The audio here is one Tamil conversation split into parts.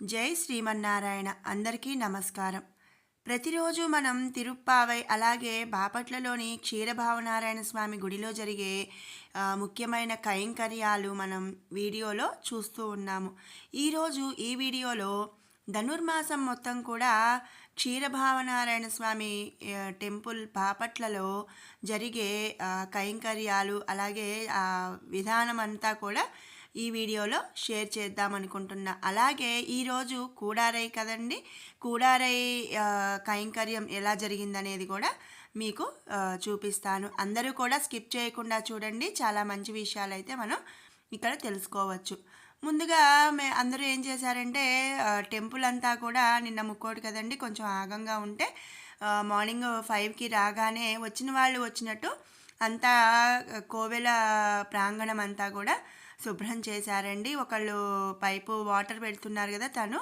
జై శ్రీమన్నారాయణ. అందరికీ నమస్కారం. ప్రతిరోజు మనం తిరుప్పావై అలాగే బాపట్లలోని క్షీరభావనారాయణ స్వామి గుడిలో జరిగే ముఖ్యమైన కైంకర్యాలు మనం వీడియోలో చూస్తూ ఉన్నాము. ఈరోజు ఈ వీడియోలో ధనుర్మాసం మొత్తం కూడా క్షీరభావనారాయణ స్వామి టెంపుల్ బాపట్లలో జరిగే కైంకర్యాలు అలాగే విధానం అంతా కూడా ఈ వీడియోలో షేర్ చేద్దాం అనుకుంటున్నా. అలాగే ఈరోజు కూడారై కదండి, కూడారై కైంకర్యం ఎలా జరిగిందనేది కూడా మీకు చూపిస్తాను. అందరూ కూడా స్కిప్ చేయకుండా చూడండి. చాలా మంచి విషయాలు అయితే మనం ఇక్కడ తెలుసుకోవచ్చు. ముందుగా అందరూ ఏం చేశారంటే టెంపుల్ అంతా కూడా నిన్న ముక్కోటి కదండి, కొంచెం ఆగంగా ఉంటే మార్నింగ్ 5కి రాగానే వచ్చిన వాళ్ళు వచ్చినట్టు అంతా కోవెల ప్రాంగణం అంతా కూడా శుభ్రం చేశారండి. ఒకళ్ళు పైపు వాటర్ పెడుతున్నారు కదా, తను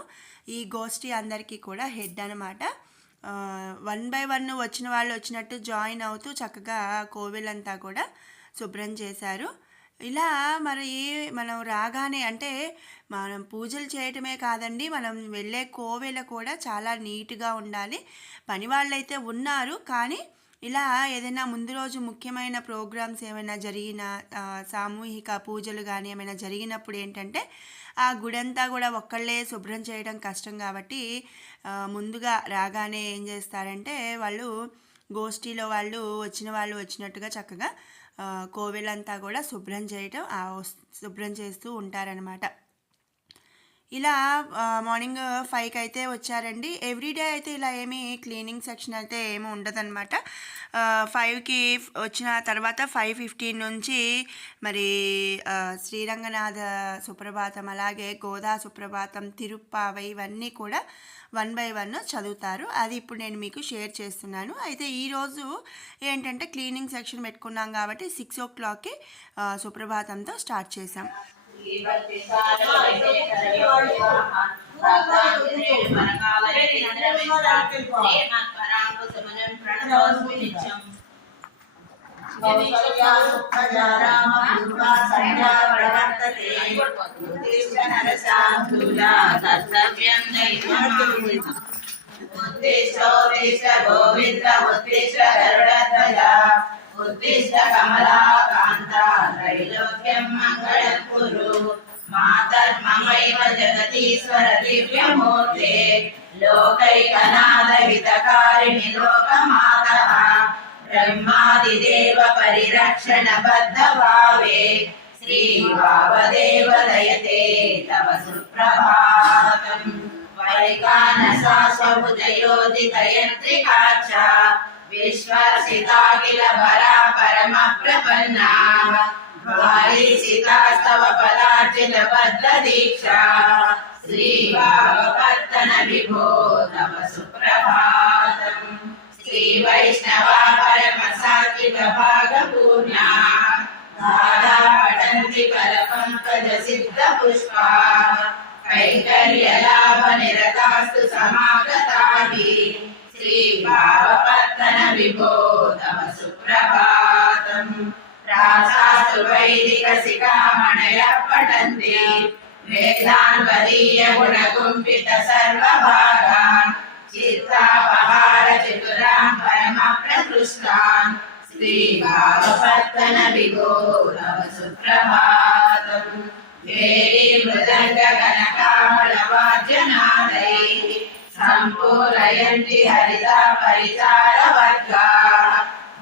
ఈ గోష్ఠి అందరికీ కూడా హెడ్ అనమాట. 1 by 1 వచ్చిన వాళ్ళు వచ్చినట్టు జాయిన్ అవుతూ చక్కగా కోవెలంతా కూడా శుభ్రం చేశారు. ఇలా మరి మనం రాగానే అంటే మనం పూజలు చేయటమే కాదండి, మనం వెళ్ళే కోవెల కూడా చాలా నీట్గా ఉండాలి. పని వాళ్ళైతే ఉన్నారు, కానీ ఇలా ఏదైనా ముందు రోజు ముఖ్యమైన ప్రోగ్రామ్స్ ఏమైనా జరిగినా సామూహిక పూజలు కానీ ఏమైనా జరిగినప్పుడు ఏంటంటే ఆ గుడంతా కూడా ఒక్కళ్ళే శుభ్రం చేయడం కష్టం. కాబట్టి ముందుగా రాగానే ఏం చేస్తారంటే వాళ్ళు గోష్ఠిలో వాళ్ళు వచ్చినట్టుగా చక్కగా కోవెలంతా కూడా శుభ్రం చేస్తూ ఉంటారనమాట. ఇలా మార్నింగ్ 5కి అయితే వచ్చారండి. ఎవ్రీడే అయితే ఇలా ఏమీ క్లీనింగ్ సెక్షన్ అయితే ఏమి ఉండదన్నమాట. 5కి వచ్చిన తర్వాత 5:15 నుంచి మరి శ్రీరంగనాథ సుప్రభాతం అలాగే గోదా సుప్రభాతం, తిరుప్పావై ఇవన్నీ కూడా 1 by 1 చదువుతారు. అది ఇప్పుడు నేను మీకు షేర్ చేస్తున్నాను. అయితే ఈరోజు ఏంటంటే క్లీనింగ్ సెక్షన్ పెట్టుకున్నాం కాబట్టి 6 o'clockకి సుప్రభాతంతో స్టార్ట్ చేసాం. ఉద్దిష్ట కమలాకాంతా త్రైలోక్యం మంగళం కురు మాతర్మమైవ జగదీశ్వర దివ్యమూర్తే లోకైకనాథ హితకారిణి లోకమాతః బ్రహ్మాదిదేవ పరిరక్షణ బద్ధ భావే శ్రీ వావదేవ దయతే తవ సుప్రభాతం వైకానసాస్వభుజయోదితయంత్రికాచ విశ్వసితాఖిల భరా పరమ ప్రపన్నా వారిసితాస్తవ పదార్చిత బద్ధ దీక్షా శ్రీ భాగవత్తన విభో తవ సుప్రభాతం శ్రీ వైష్ణవా పరమ సాత్విక భాగపూర్ణా దాదా పఠంతి పర పంకజ సిద్ధ పుష్పా కైంకర్య లాభ నిరతాస్తు సమాగతాహి శ్రీ భావపత్తన విభో తవ సుప్రభాతం రాసాస్తు వైదిక శిఖామణయ పఠంతి వేదాన్ వదీయ గుణగుంపిత సర్వభాగాన్ చిత్తాపహార చతురాన్ పరమ ప్రకృష్టాన్ శ్రీ భావపత్తన విభో తవ సుప్రభాతం వేరీ మృదంగ కనకామళ వాద్యనాదై సంపూరయంతి హరితా పరిచార వర్గా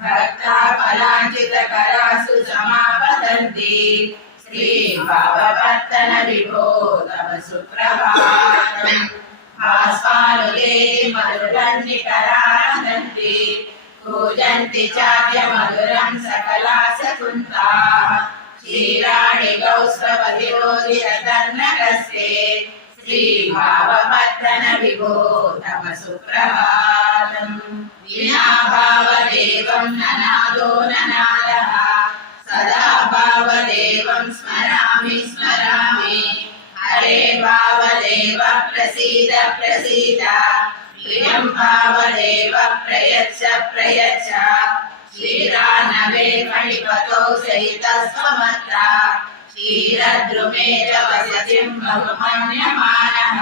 భక్తా ఫలాంచిత కరాసు సమాపతంతి శ్రీ భావపత్తన విభో తవ సుప్రభాతం భాస్వానుదేవి మధురంతి కరానంతి పూజంతి చాద్య మధురం సకలా సకుంతా క్షీరాణి గౌస్రవతిరోధిరతర్ణకస్తే శ్రీ భావపత్తన విభో తవ సుప్రభాతం వినా భావదేవం ననాదో ననాదః సదా భావదేవం స్మరామి స్మరామి హరే భావదేవ ప్రసీద ప్రసీద ప్రియం భావదేవ ప్రయచ్చ ప్రయచ్చ క్షీరానవే ఫణిపతౌ సహిత స్వమత్ర क्षीरद्रुमे च वसतिं बहुमन्यमानः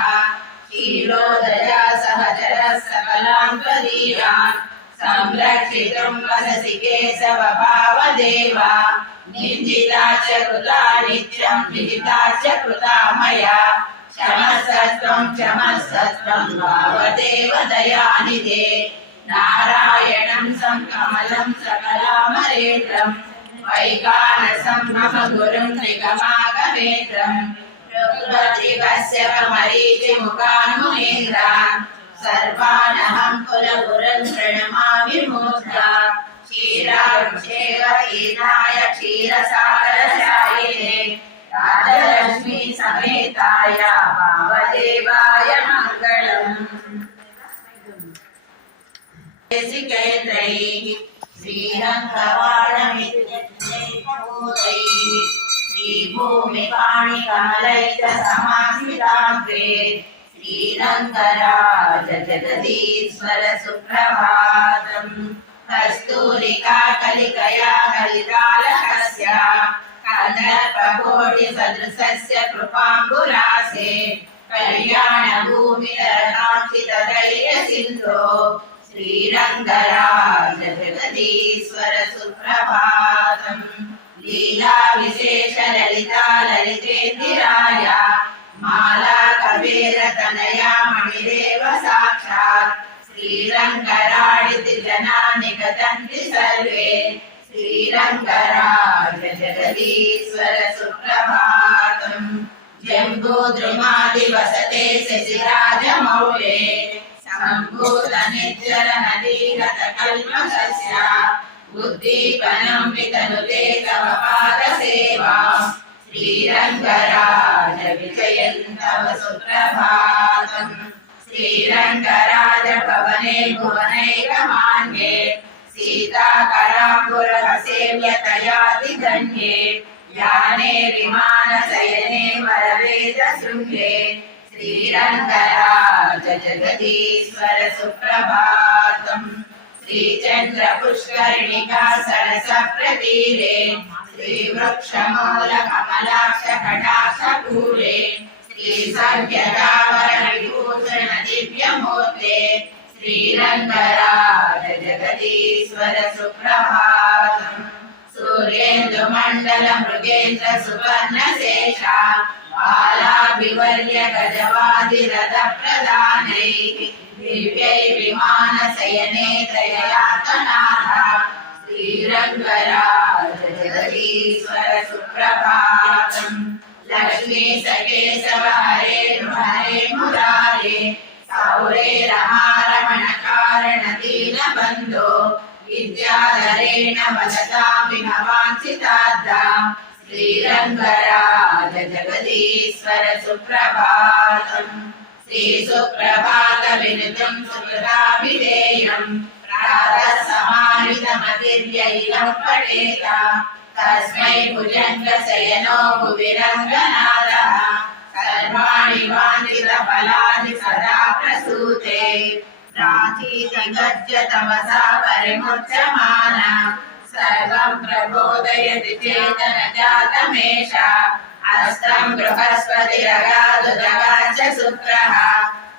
त्वदीयान् संरक्षितुं वदसि केशव भावदेव निन्दिता च कृता नित्यं विहिता च कृता मया क्षमस्सत्वं भावदेव दयानिधे नारायणं संकमलं सकलामरेन्द्रं वैकानसं मम गुरुं निगमागमेन्द्रं मरीचिमुखान्मुनीन्द्रान् सर्वानहं कुलगुरुन् प्रणमामि मूर्धा क्षीरारुक्षेव हीनाय क्षीरसागरशायिने राजलक्ष्मी समेताय भावदेवाय मङ्गलम् केन्द्रैः श्रीरङ्गवाणमित्यैः श्रीभूमिपाणिकमलैः समाश्रिताग्रे श्रीरङ्गराज जगदीश्वर सुप्रभातम् कस्तूरिका कलिकया कलिकालकस्य कन्दर्पकोटिसदृशस्य कृपाम्बुरासे कल्याणभूमिधरणाक्षितधैर्यसिन्धो श्रीरङ्गराज जगदीश्वर सुप्रभातम् लीला विशेष ललिता ललितेन्द्राय माला कबीरतनया मणिरेव साक्षात् श्रीरङ्गराडिति जना निगतन्ति सर्वे श्रीरङ्गराज जगदीश्वर सुप्रभातम् जम्बूद्रुमादिवसते शशिराजमौले सम्भूतनिर्जरनदीगतकल्मषस्य उद्दीपनं वितनुते तव पादसेवा श्रीरङ्गराज विजयं तव सुप्रभातम् श्रीरङ्गराज भवने भुवनैकमान्ये सीताकराम्बुरसेव्यतयादिधन्ये याने विमानशयने वरवेदशृङ्गे श्रीरङ्गराज जगदीश्वर सुप्रभातम् श्रीचन्द्रपुष्करिणिका सरसप्रतीरे श्रीवृक्षमूलकमलाक्षकटाक्षकूले श्रीसव्यतावरविभूषण दिव्यमूर्ते श्रीरङ्गराज जगदीश्वर सुप्रभातम् सूर्येन्दुमण्डल मृगेन्द्र सुवर्णशेषा बालाभिवर्य गजवादिरथ प्रदानैः दिव्यै विमानशयने दययातनाथ श्रीरङ्गराज जगदीश्वर सुप्रभातम् लक्ष्मी सकेशव हरे हरे मुरारे सौरे रमारमण कारण दीनबन्धो विद्याधरेण वदतामिहवाञ्छितार्था श्रीरङ्गराज जगदीश्वर सुप्रभातम् श्रीसुप्रभात विनुतं सुकृताभिधेयम् प्रातः समाहितमतिर्यैलं पठेत तस्मै भुजङ्गशयनो भुविरङ्गनाथः सर्वाणि वाञ्छितफलानि सदा प्रसूते प्राचीनगद्य तमसा परिमुच्यमान सर्वं प्रबोधयति चेतन जातमेष अस्तं बृहस्पतिरगाधुदगाच शुक्रः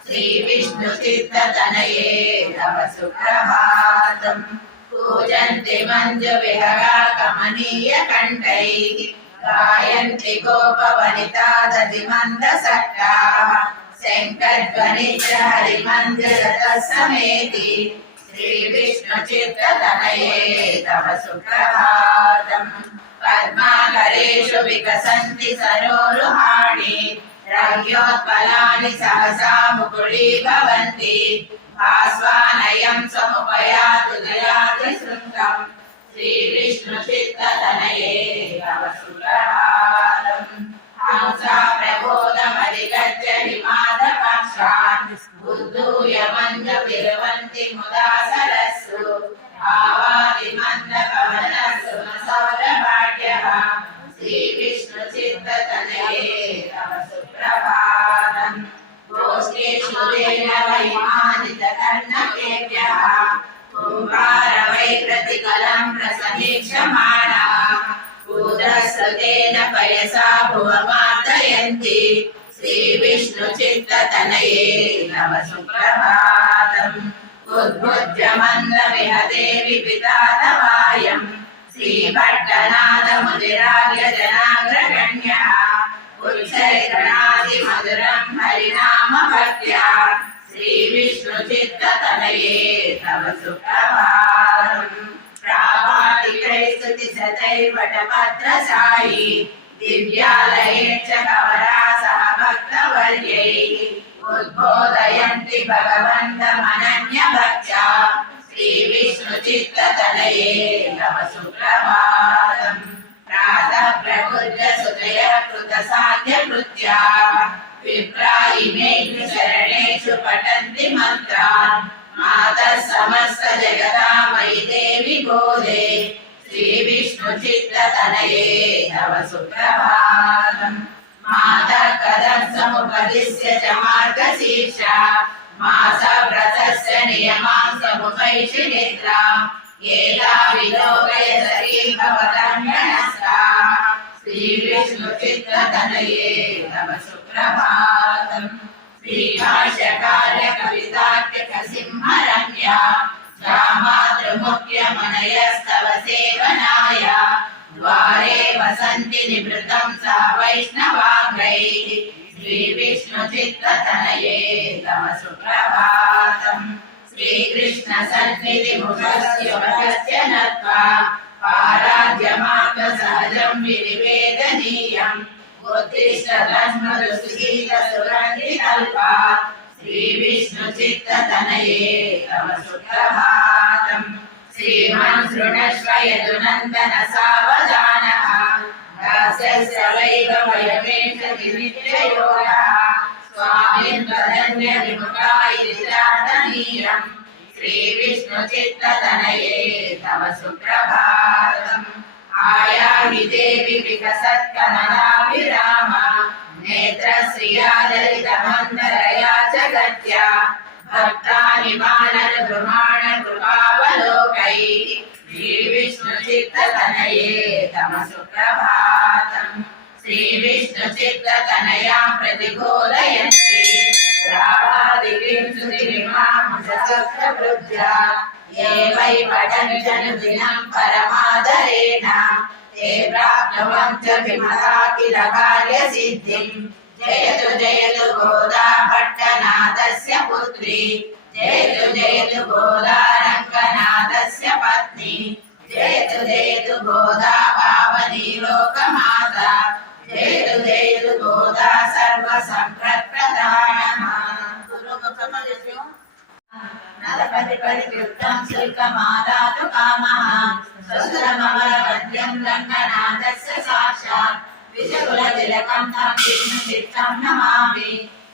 श्रीविष्णुचित्ततनये तव सुप्रभातम् पूजन्ति मञ्जुविहगा कमनीयकण्ठैः गायन्ति गोपवनिता दधिमन्दसक्ताः शङ्खध्वनिश्च हरिमन्दिरतः समेति श्रीविष्णुचित्ततनये तव सुप्रभातम् पद्माकरेषु विकसन्ति सरोरुहाणि रम्योत्पलानि सहसा मुकुळीभवन्ति भास्वानयं समुपयातु दयाति शृङ्गम् श्रीविष्णुचित्ततनये तव सुप्रभातम् हंसा प्रबोधमधिगत्य हिमादपक्षान् उद्धूय मञ्जुविर्वन्ति मुदा सरस्सु भावादिमन्दपवनस्सु न सौरभाग्यः श्रीविष्णुचित्ततनये तव सुप्रभातम् गोष्ठेषु तेन वैमानितकर्णकेभ्यः कुम्भारवै प्रतिकलं प्रसमीक्षमाणा पूतस्तुतेन पयसा भुवमार्दयन्ति श्रीविष्णुचित्ततनये तव सुप्रभातम् उद्भुज्य मन्दमिह देवि पितातवायम् श्रीभट्टनाथमुदिरार्य जनाग्रगण्यः उच्चैर्गणादिमधुरम् हरिनाम भक्त्या श्रीविष्णुचित्ततनये तव सुप्रभातम् प्राभातिकैस्तुतिशतैर्वटपत्रशायी दिव्यालये च कवरा सह भक्तवर्यैः उद्बोधयन्ति भगवन्तमनन्यभक्त्या श्रीविष्णुचित्ततनये तव सुप्रभातम् प्रातः प्रबुद्ध सुतयः कृतसाध्यकृत्या विप्रायिमेषु शरणेषु पठन्ति मन्त्रान् मातः समस्त जगदामयि देवि बोधे श्रीविष्णुचित्ततनये तव सुप्रभातम् मातः कथं समुपदिश्य च मार्गशीर्षा मासव्रतस्य नियमान् समुपैषि निद्राम् एता विलोकय सरीभवदङ्गणस्था श्रीविष्णुचित्ततनये तव सुप्रभातम् श्रीभाष्यकार्य कवितार्किकसिंहरम्या रामातृमुख्यमनयस्तव सेवनाय द्वारे वसन्ति निवृतं सा वैष्णवाग्रैः श्रीविष्णुचित्ततनये तव सुप्रभातम् श्रीकृष्णसन्निधिमुखस्य नत्वा पाराद्यमात्मसहजं विनिवेदनीयम् उत्तिष्ठतस्मदुःखीतसुगन्धितल्पा श्रीविष्णुचित्ततनये तव सुप्रभातम् श्रीमान् शृणुष्व यदुनन्दन सावधानः दास्यश्रवैव वयमेष नित्ययोगः स्वामिन् त्वदन्यविमुखायितार्थनीयम् श्रीविष्णुचित्ततनये तव सुप्रभातम् आयाहि देवि विकसत्कमलाभिराम नेत्रश्रिया ललितमन्दरया च गत्या भक्तानि मानरभ्रमाण कृपावलोकैः श्रीविष्णुचित्ततनये तव सुप्रभातम् श्रीविष्णुचित्ततनयां प्रतिबोधयन्ति रावादिविंशतिरिमामुषसहस्रवृद्ध्या ये वै पठन्त्यनुदिनं परमादरेण ते प्राप्नुवन्त विमलाखिल कार्यसिद्धिम् जयतु गोदा भट्टनाथस्य पुत्री जयतु गोदा रङ्गनाथस्य पत्नी जयतु गोदा पावनी लोकमाता जयतु गोदा सर्वसम्प्रदानः नरपतिपरिकृतं शुल्कमादातु कामः स्वसुरमवलवद्यं रङ्गनाथस्य साक्षात् विशकुलतिलकं तं विष्णुचित्तं नमामि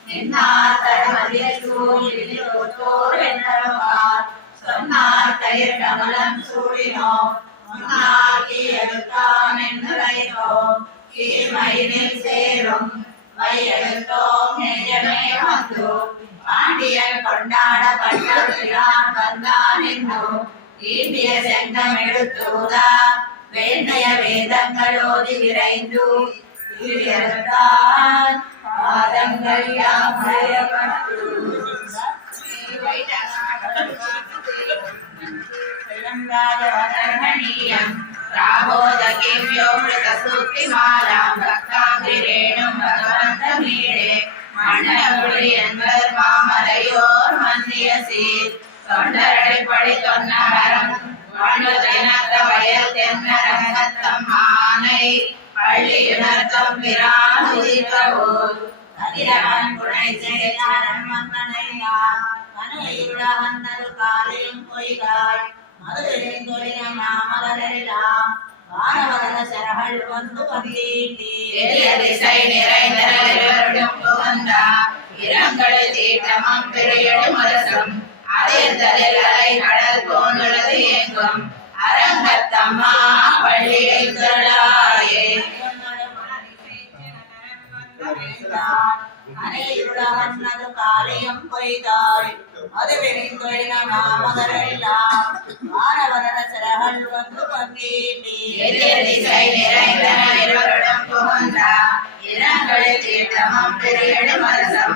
निन्नार्तरमदियसूरिलिलोतोरेन्नरुवात् சொன்னார்கையர்கமலம் சூடினோ முன்னாகியெழுத்தானென்னுரைத்தோ கீழ்மயிலில் சேரும் வையெழுத்தோம் நெஞ்சமே வந்து பாண்டியன் கொண்டாடப்பட்ட பிரான் வந்தான் என்னோ ஈண்டிய செங்கம் எடுத்தூதா வேண்டைய வேதங்களோதி விரைந்து எழுத்தான் பாதங்கள் யாம் பயப்பட்டு ராபோதகிவ்யோமிருதசூக்திமாலாம் பக்தாங்கிரேணும் பகவந்தமீடே மண்ணகுடி என்பர் மாமலையோர் மந்திய சீர் தொண்டரடிப்படி தொன்னகரம் வாழ்வதினத்த வயல் தென்னரங்கத்தம் ஆனை பள்ளியுணர்த்தம் பிரான் உதிர்கவோர் கதிரவன் புனை செய்தாரன் மன்னனையார் கனையுடவந்தது காலையும் பொய்காய் மதுரைந்தொழிய மாமலரெல்லாம் வானவரத சரகள் வந்து வந்தீண்டி எதிய திசை நிறைந்தரும் புகந்தா இரங்கலை தீட்டமம் பிறையடு மரசம் அதிர்தலில் அலை கடல் போன்றுள்ளது எங்கும் அரங்கத்தம்மா பள்ளியை தருளாயே அனையுடவன்னது காலையும் பொய்தாய் அது வெளிந்தொழின மாமகரெல்லாம் வானவரத சரகள் வந்து வந்தீண்டி எதிய திசை நிறைந்தன இருவருடன் புகந்தா இரங்கலை தீட்டமம் பிறையடு மரசம்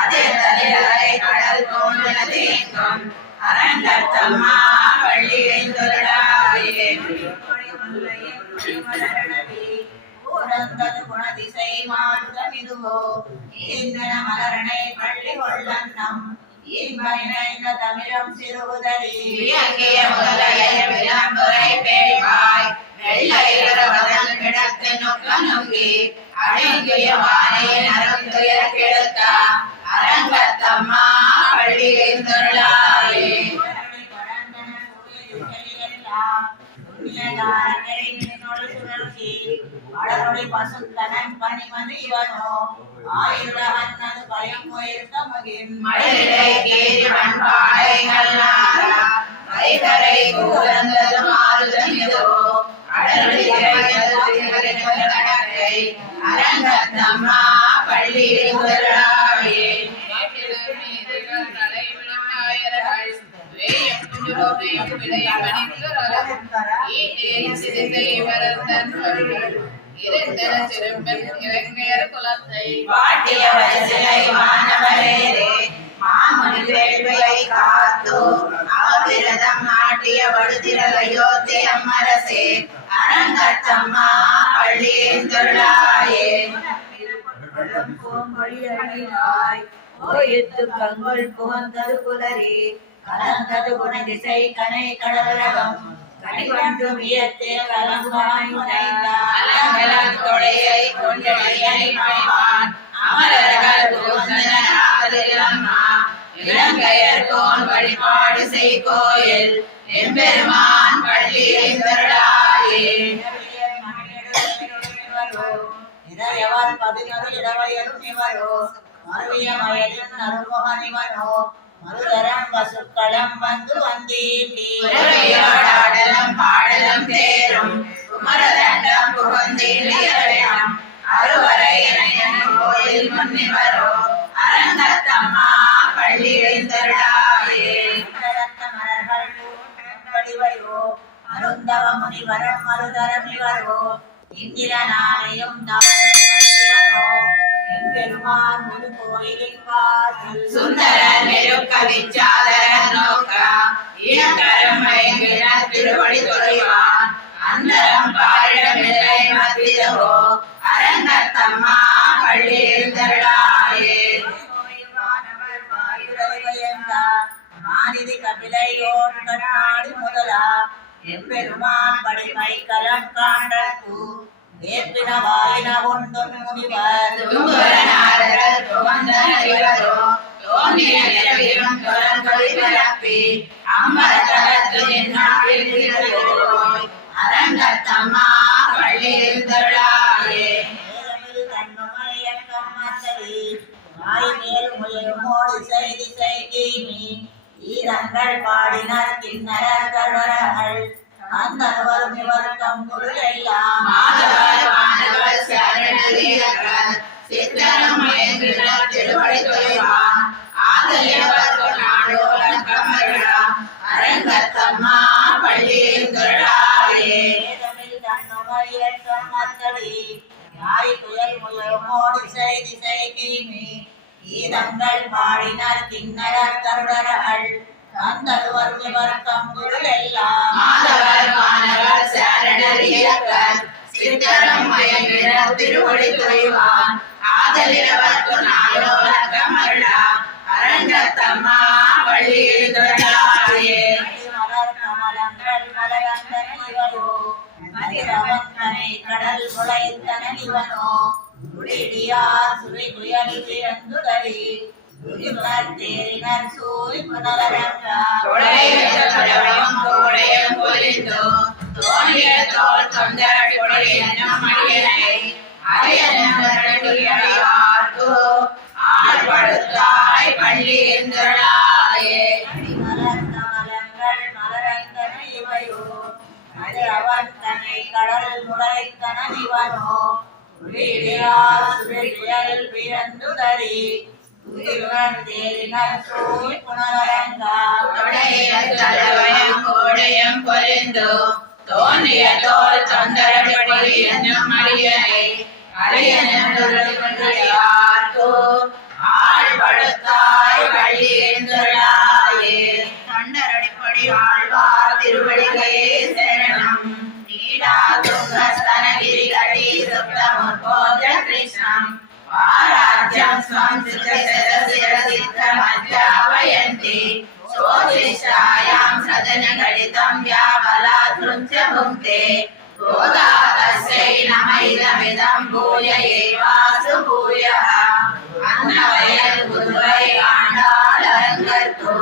அதிர்தலில் அலை கடல் போன்றுள்ளது எங்கும் அரங்கத்தம்மா வள்ளி எழுந்தருளாயே. ஊரந்தது குணதிசை மாறுதமிதுவோ இந்தன மலரணை பள்ளி கொள்ளன்னம் இன்பைந்த தமிழம் சிறுகுதலி இயங்கிய முதலைய விளம்புரை பேழ்வாய் வெள்ளையரவதன் கிடக்கு நொக்க நொங்கி அடங்கிய வானே நரந்துய கிடத்த அரங்கத்தம்மா வள்ளி எழுந்தருளாயே. அடருடைய பசுத்தனன் பணிமது இவனோ ஆயுளவன்னது பயம் உயர்த்த மகின் மழலை கேரிவன் பாடைகள் நாரா வைகரை கூறந்தது மாறுதமிதோ அடருடைய கடற்கை அரங்கத்தம்மா பள்ளி எழுந்தருளாயே. பாட்டிய வரிசை மாணவரேரே மாமுனி வேள்வியை காத்து அவபிரதம் நாட்டிய வடுதிரல் அயோத்தி அம்மரசே அரங்கத்தம்மா பள்ளி எழுந்தருளாயே. கங்குள் புகந்தது புலரி கலந்தது குணதிசை கனை கடலகம் கனிவண்டு வியத்தே கலங்காய் அலங்கலன் தொடையை கொண்டடியை பணிவான் அமரர்கள் கோந்தனம்மா இளங்கையர் கோன் வழிபாடு செய் கோயில் எம்பெருமான் பள்ளி எழுந்தருளாயே. இறையவர் 11 இடவயலும் இவரோ மருவிய மயலின் நறுமுகன் இவனோ மருதரம் பசுக்களம் வந்து வந்தீடாடலம் பாடலம் தேரும் குமரதண்டம் புகுந்தீடம் அறுவரை என கோயில் முன்னிவரோ அரங்கத்தம்மா பள்ளி எழுந்தருளாயே. மலர்கள் படிவையோ அருந்தவ முனிவரம் மருதரம் இவரோ இந்திரனாரையும் பெருமான் ஒரு கோயிலின் வாசல் சுந்தர நெருக்க விச்சாதர நோக்க இயக்கருமை திருவடி துறைவான் அந்தரம் பாரிடமில்லை மத்திரவோ அரங்கத்தம்மா பள்ளி எழுந்தருளாயே. மாநிதி கபிலையோன் கண்ணாடி முதலா எம்பெருமான் படைமை கலம் காண்டூ வேப்பினவாயின ஒன்றும் முனிவர் தும்பரநாதர் துவந்தனரிவரோ தோன்றிய நிறவிலும் தொடர்களை விளப்பி அம்பரத்தலத்து என்னாவில் இருக்கிறோய் அரங்கத்தம்மா பள்ளி எழுந்தருளாயே. தன்னுமையக்கம் மத்தரி வாய் மேல் முயமோடு செய்தி செய்கீமி ஈரங்கள் பாடினர் கிண்ணறர் கருவரர்கள் அந்தவரும் இவர்க்கம் பொருள் எல்லாம் சித்தரம் திருவடி தொலைவான் அரங்கத்தம்மா பள்ளி எழுந்தருளாயே. செய்தி செய்கீமி ஈரங்கள் பாடினர் கிண்ணறர் கருடர்கள் அந்தவரும் இவர்க்கம் பொருள் எல்லாம் சித்தரம் மயங்கிற திருவடி தொய்வான் ஆதலிரவர்க்கு நாளோலக்கம் அருளா அரங்கத்தம்மா பள்ளி எழுந்தருளாயே. கமலங்கள் மலரந்தன இவரோ மதிரவந்தனை கடல் முளைத்தன இவனோ குடிடியார் சுவை குயலி பிறந்துதறி தேரினர் சூய் புனரங்கா தோன்றிய தோல் தொண்டர் மணியனை அரியனார்க்கு ஆழ்படுத்தாய் பள்ளி எழுந்தருளாயே. மலர்கள் மலரந்தன இவையோ அது அவன் தன்னை கடல் முளைத்தன இவனோ சுழில் பிறந்துதறி கோடையம் பொலிந்து தோன்றிய தோல் தொந்தரப்படி என்னும் அடியனை அரியனார்க்கு ஆழ்படுத்தாய் வள்ளி எழுந்தருளாயே. தொண்டர் स्वस्तनगिरिकटी सुप्तमुद्बोध्य कृष्णम् आराध्यं स्वं धृतशतशिरसिद्धमध्यापयन्ति शोचिष्टायां सदनगणितं व्याबलादृत्य भुङ्क्ते गोदा तस्यै नम इदमिदं भूय एवासु भूयः अन्नवयल् गुरुவை ஆண்டாள் அரங்கற்கு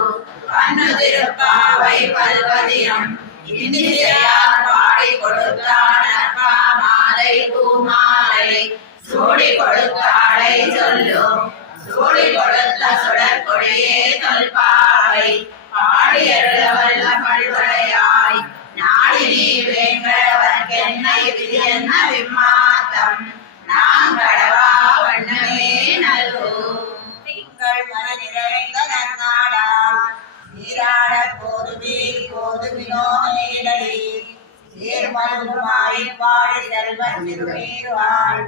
பன்னு திருப்பாவை பல்வதியம் இந்திசையார் பாடி கொடுத்தான் அற்பா மாலை பூமாலை சூடி கொடுத்தாளை சொல்லும் சூடி கொடுத்த சுடற்கொடியே தொல்பாவை பாடியருளவல்ல பல்வளையாய் நாடி நீ வேங்கடவர்க்கென்னை விதி என்ன விம்மாத்தம் நாம் கடவா வண்ணமே நல்கு திங்கள் மனநிறைந்த நன்னாடா நீராட போதுவீர் போது வினோதனீடடி சீர்மல்குமாய் பாடி செல்வன் திருமீர்வாள்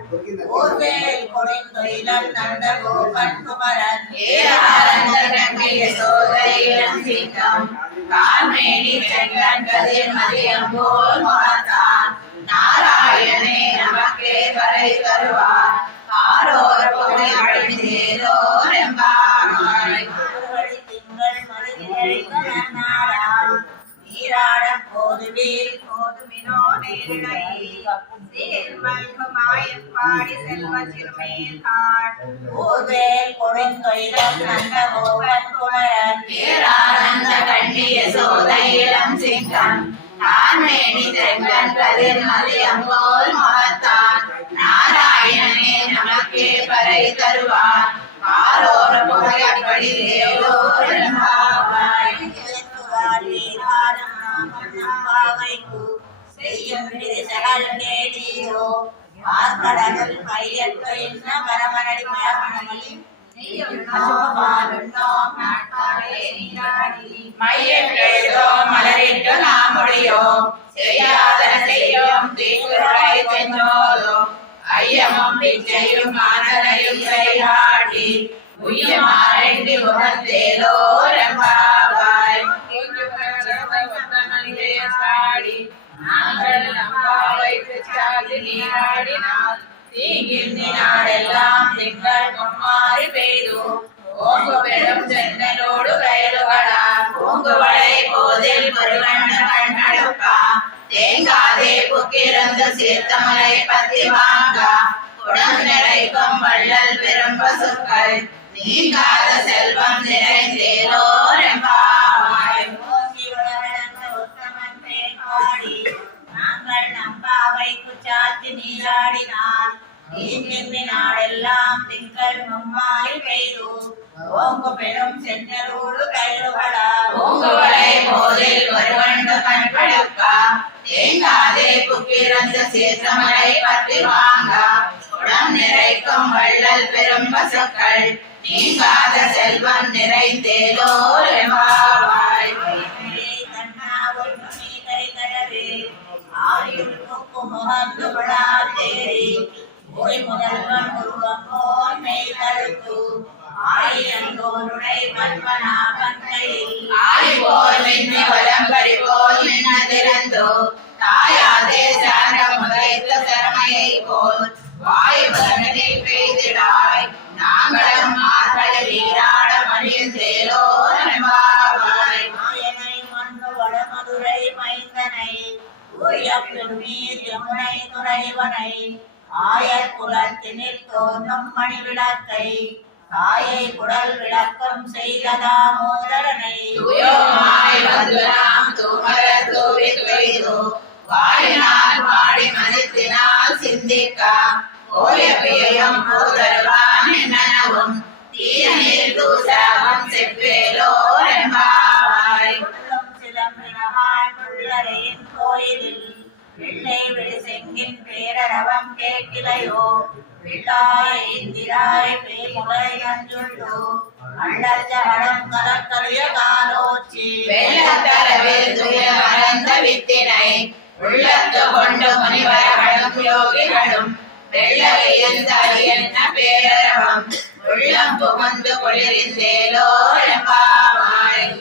ஊர்வேல் கொடுந்தொயிலம் நந்த கோபன் குமரன் ஏராளந்த கண்ணிய சோதையிலம் சிங்கம் கார்மேனி செங்கன் கதிர் மதியம் போல் மாத்தான் நாராயணே நமக்கே வரை தருவார் ஆரோர பொடி அழிந்தேரோர் எம்பாவாய் திங்கள் மனிதழிந்த நன்னாடால் நீராட போதுவீர் போதுமினோ நேரிடை சீர்மல்குமாயம் பாடி செல்வ சிறுமீர்காள் ஊர்வேல் கொடுந்தொயிலம் நந்த கோபன் குமரன் ஏராளந்த கண்ணிய சோதையிலம் சிங்கம் கார்மேனி செங்கன் கதிர் மதியம் போல் மகத்தான் நாராயணனே நமக்கே பறை தருவார் ஆரோர புகையப்படி தேவோர் எம்பாவாய் செய்யும் விரிசல் நேடியோ ஆர்கடலுள் மையற்ற என்ன பரமனடி மயமணி மையோ மலரிட்டு நாம் முடியோ செய்யாதன செய்யும் தீக்குறை செஞ்சோதோ ஐயமும் பிச்சையும் மாதனையும் செய்யாடி உய்யமாறி உகந்தேலோ ரம்பாவாய் நாங்கள் நம்பாவைக்கு சாதி நீராடினால் தீங்கினாடெல்லாம் திங்கள் மும்மாறி பெய்து ஓங்கு பெரும் சென்னலோடு வயலுகளா பூங்குவளை போதில் பொருவண்ண கண்ணடுப்பா தேங்காதே புக்கிருந்த சீர்த்தமலை பத்தி வாங்கா உடம் நிறைக்கும் வள்ளல் பெரும் பசுக்கள் நீங்காத செல்வம் நிறைந்தேலோ ரெம்பாவாய் உத்தமன் பேர் நாங்கள் நம்பாவைக்கு சாத்தி நீராடினால் நாடெல்லாம் திங்கள் மும்மாய் பெய்து ஓங்கு பெரும் சென்னலோடு கயலுகளா ஓங்குவளை போதில் ஒருவண்டு கண்படுக்கா தேங்காதே புக்கிருந்த சீர்த்தமலை பற்றி வாங்கா உடம் நிறைக்கும் வள்ளல் பெரும் பசுக்கள் நீங்காத செல்வம் நிறைந்தேலோ ரெம்பாவாய் ஆயுள் முகந்து விழாதேரி ஓய் முதல்வன் உருவம் போல் மெய் கருத்து ஆயிரங்கோருடை பத்மநாபன் கையில் ஆய் போல் நின்று வலம்பரி போல் நின்ன திறந்தோ தாயாதே சார முகைத்த சரமையை போல் வாய் வதனத்தில் பெய்திடாய் நாங்களும் மார்கழி நீராட மணிந்தேலோ நம்பாவாய் மாயனை மண்ணு வடமதுரை மைந்தனை உயப்பெருமீர் யமுனை துறைவனை ஆயர் குலத்தினில் தோன்றும் மணி விளக்கை தாயை குடல் விளக்கம் செய்த தாமோதரனை வாயினால் பாடி மனித்தினால் சிந்திக்கா ஓயப்பியம் போதருவான் எனவும் தீரனில் தூசாகம் செப்பேலோ ரெம்பாவாய் சிலம்பினகான் உள்ளரையின் கோயிலில் பிள்ளை விடு செங்கின் பேரரவம் கேட்கிலையோ பிள்ளாய் இந்திராய் பேமுலை அஞ்சுள்ளோ அள்ளச்சகடம் கலக்கலிய காலோச்சி வெள்ளத்தரவில் துய மறந்த வித்தினை உள்ளத்து கொண்டு முனிவர்களும் யோகிகளும் வெள்ளவியந்த என்ன பேரரவம் உள்ளம் புகுந்து குளிர்ந்தேலோ ரெம்பாவாய்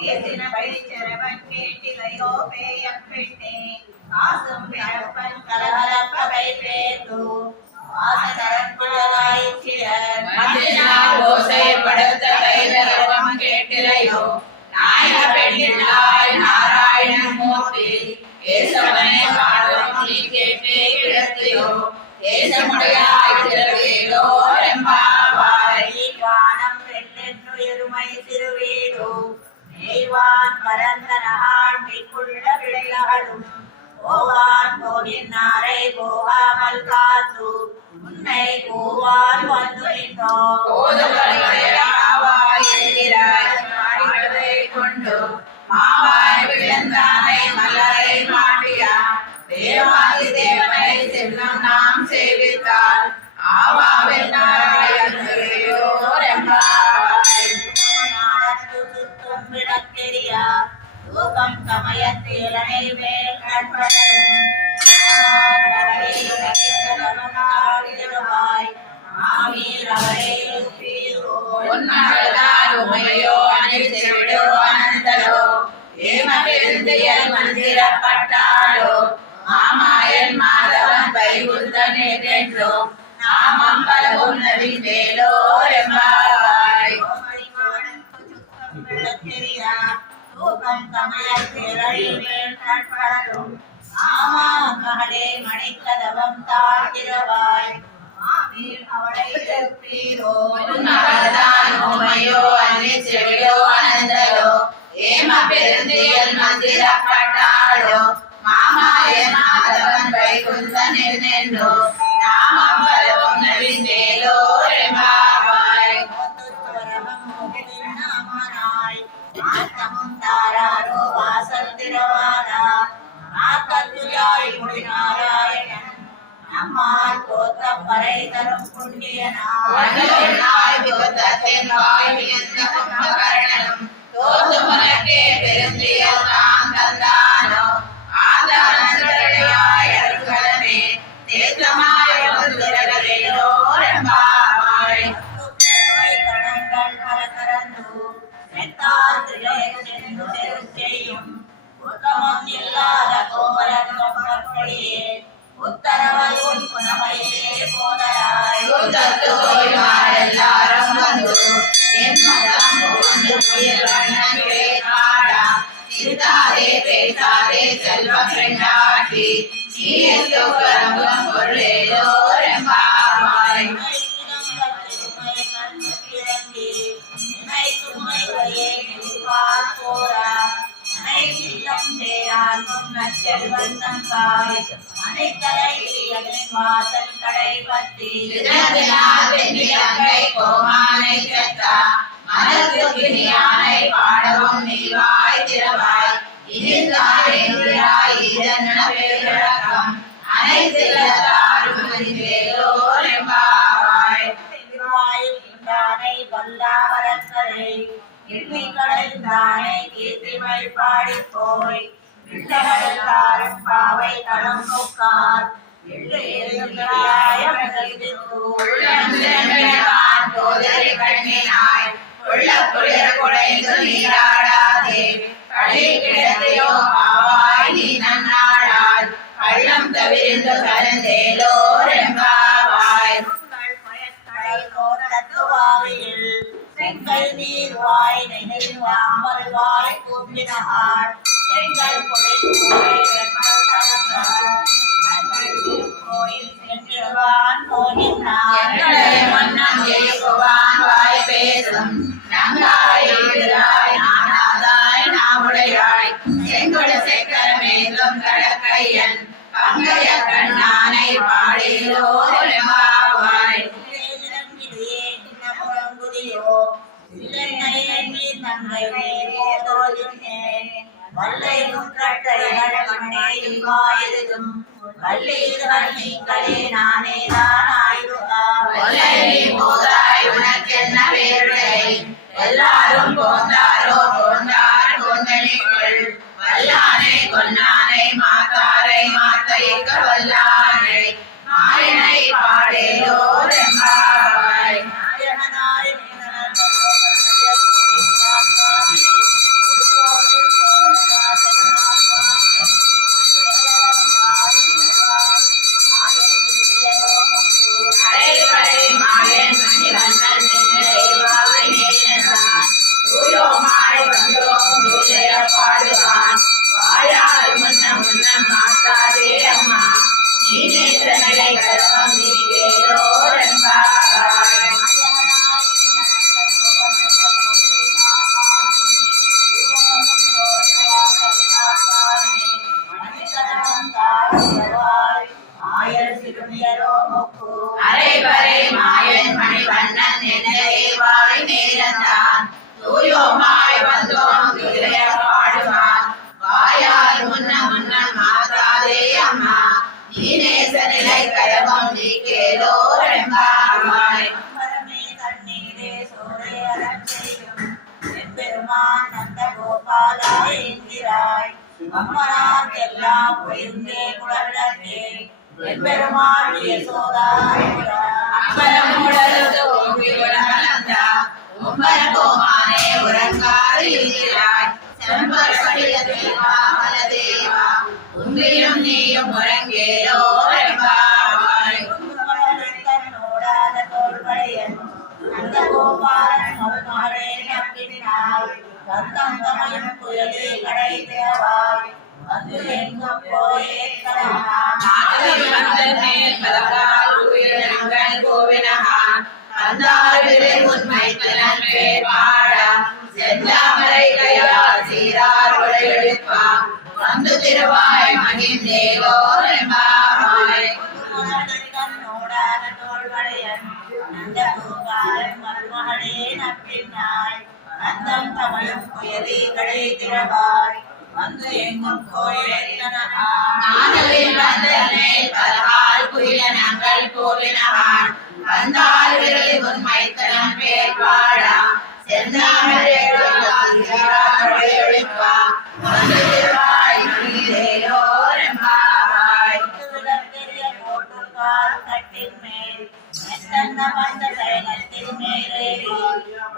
பேசின படிச்சரவன் கேட்டிலை பேயம் பெண்ணே காசும் பிறப்பன் கலகலப்ப வைப்பேந்து ஓசைப்படுத்த கைதவம் கேட்டிலையோ நாயக பெண்ணிலாய் நாராயண மூர்த்தி கேசவனை பாடும் நீ கேட்டே கிடத்தியோ தேசமுடையாய் திரவேலோ எம்பாவாய் வானம் பெண்ணென்னுயிருமை சிறுவீடோ நெய்வான் பரந்தனகான் மிக்குள்ள பிள்ளைகளும் போவான் போகின்றாரை போகாமல் காத்து உன்னை போவான் வந்து நின்றோம் கொண்டு மாவாய் விழுந்தானை மலரை மாட்டியா தேவாதி தேவனை செல்லும் நாம் சேவித்தால் ஆவாவில் சுத்தும் விளக்கெரியா தூக்கம் சமயத்திலனை மேல் கண்படும் மந்திரப்பட்டாலோ மாமாயன் மாதவன் வைகுந்தனோ நாமம் பலவும் நவிந்தேலோ எம்பாவாய் தூக்கம் சமயத்திலனை மேல் கண்படும் ஆமாமகளே மணிக்கதவம் தாழ்கிறவாய் அவளை செப்பீரோ உமையோ அன்னி செவியோ அனந்தலோ ஏம பெருந்தியல் மந்திரப்பட்டாளோ மாமாயன் மாதவன் வைகுந்தனில் நின்றோ நாமம் பலவும் நவிந்தேலோ எம்பாவாய் நாமனாய் தாராரோ வாசல் திரவாரா நாக்கத்துயாய் முடிநாராயணன் நம்மால் போத்த பறை தரும் புண்ணியனாய் விபத்தத்தின் வாய் எந்த கும்பகரணனும் தோத்து முனக்கே பெருந்தியல் தான் தந்தானோ ஆதாரடையாய் அருங்கலமே தேசமாய் வந்துரவேலோ ரம்பாவாய் கடங்கள் பல கரந்து செத்தால் திரையென்று செய்யும் உத்தமம் இல்லாத கோவரப்படியே உத்தரவரும் புனமையிலே போதராய் எல்லாரும் வந்து என் மதம் புகுந்து புயல் வண்ணமே காடா சிரித்தாதே பேசாதே செல்வ பெண்டாட்டி நீ எந்தோ கரம்பும் பொருளேலோ ரெம்பாவாய் பாடவும் நீவாய் திறவாய் பாடி போய் பிள்ளைகளுக்காரும் பாவை தடம் நோக்கார் உள்ள குளிர் குடைந்து நீராடாதே களி கிடத்தையோ பாவாய் நீ நன்னாடால் கள்ளம் தவிர்ந்து கலந்தேலோ ரெம்பாவாய் தத்துவாவில் செங்கல் நீர் வாய் நெகிழ்வாமல் வாய் கூப்பினார் செங்கல் கோயில் சென்றுவான் போகின்றான் மன்னம் எழுப்புவான் வாய் பேசும் நங்காய் நானாதாய் நாமுடையாய் செங்கொடு செக்கரமேலும் கடற்கையன் பங்கைய கண்ணானை பாடிலோ ரெம்பாவாய் வல்லையும் கட்டைகளும் வல்லீர்களே நானே தான் போதாய் உனக்கென்ன வேறுடை எல்லாரும் போந்தாரோ போந்தார் போந்தனிக்குள் வல்லானை கொன்னானை மாத்தாரை மாத்தைக்க வல்லானை மாயனை பாடேலோ ரெம்பாவாய் நாயகனாய் அம்மனார்க்கெல்லாம் பொருந்தே குழலத்தே எம்பெருமாள் யசோதாரிபுரா அம்பலமுடலது ஓங்கி உலகளந்தா உம்பரகோமானே உறங்காது இருக்கிறாய் செம்பர கடிதத்தில் வாமலதேவா உன்னையும் நீயும் உறங்கேலோ என்பாவாய் தன்னோடாத தோள்வளையன் அந்த கோபாலன் மறுநாளே நம்பினாய் தத்தம் தமையும் புயலே கடை தேவாய் வந்து எங்கும் போயே உண்மை திறன் பேர்பாடா செந்தாமரை கையால் சீரார் உழைப்பா வந்து திருவாய் மகிழ்ந்தேவோ என்பாவாய் கண்ணோடான தோள்வளையன் அந்த பூகாரன் மருமகளே நம்பினாய் அந்தம் தமிழும் புயலே கடை திறவாய் வந்து எங்கும் கோயிலில் பலகால் குயிலனங்கள் கோவினகான் வந்தால் விரலி உண்மை தனம் பேர்பாடா செந்தாமரை ஒழிப்பா வந்து திருவாய் மகிழ்ந்தேலோ என்பாவாய் பெரிய போட்டுக்கால் கட்டின் மேல் மெத்தன்ன வந்த சயனத்தின் மேலேறி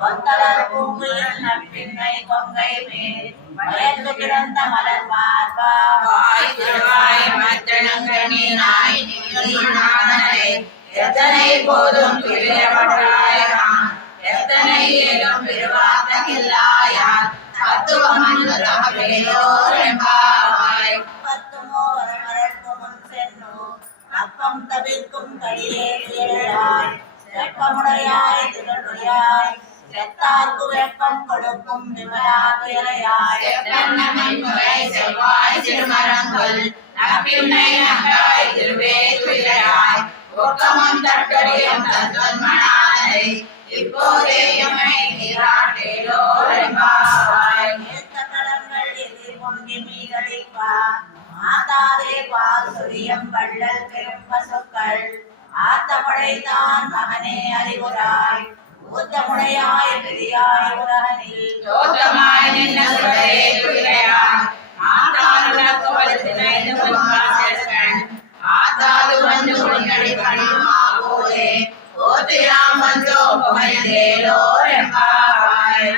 ஒத்தலர் பூங்குயில் நப்பின்மை கொங்கை மேல் வயது கிடந்த மலர் மார்பாய் திருவாய் மத்தனங்கணினாய் நீனானே எத்தனை போதும் துயரவற்றாயான் எத்தனை ஏதும் பெருவாத்தகில்லாயான் தத்துவமன்று தகவேலோ என்பாவாய் பத்துமோ வரமரற்கு முன் சென்னு அப்பம் தவிர்க்கும் களியே திரளாய் வெப்பமுடையாய் திகழுடையாய் செத்தார்க்கு வெப்பம் கொடுக்கும் விமலாதுயரையாய் செவ்வாய் சிறுமரங்கள் நப்பின்னை நங்காய் திருவே துயராய் ஒக்கமும் தட்டடியும் தத்வன்மனானை இப்போதே எம்மை நீராட்டேலோ என்பாவாய் ஏத்த கடங்கள் எதிர் பொங்கி மீதளிப்பா மாதாதே பால் சுரியம் வள்ளல் பெரும் பசுக்கள் ஆத்தப்படைத்தான் மகனே அறிவுராய் ஊத்தமுடையாய் பெரியாய் உலகனில் தோற்றமாய் நின்ன சுடரே துயிலையாய் மாதாருனக்கு வலுத்தினைந்து முன்பாசன் ஆத்தாது வந்து உன்னடி பணியுமா போதே ஓத்தியாம் வந்தோ புகையதேலோ என்பாவாய்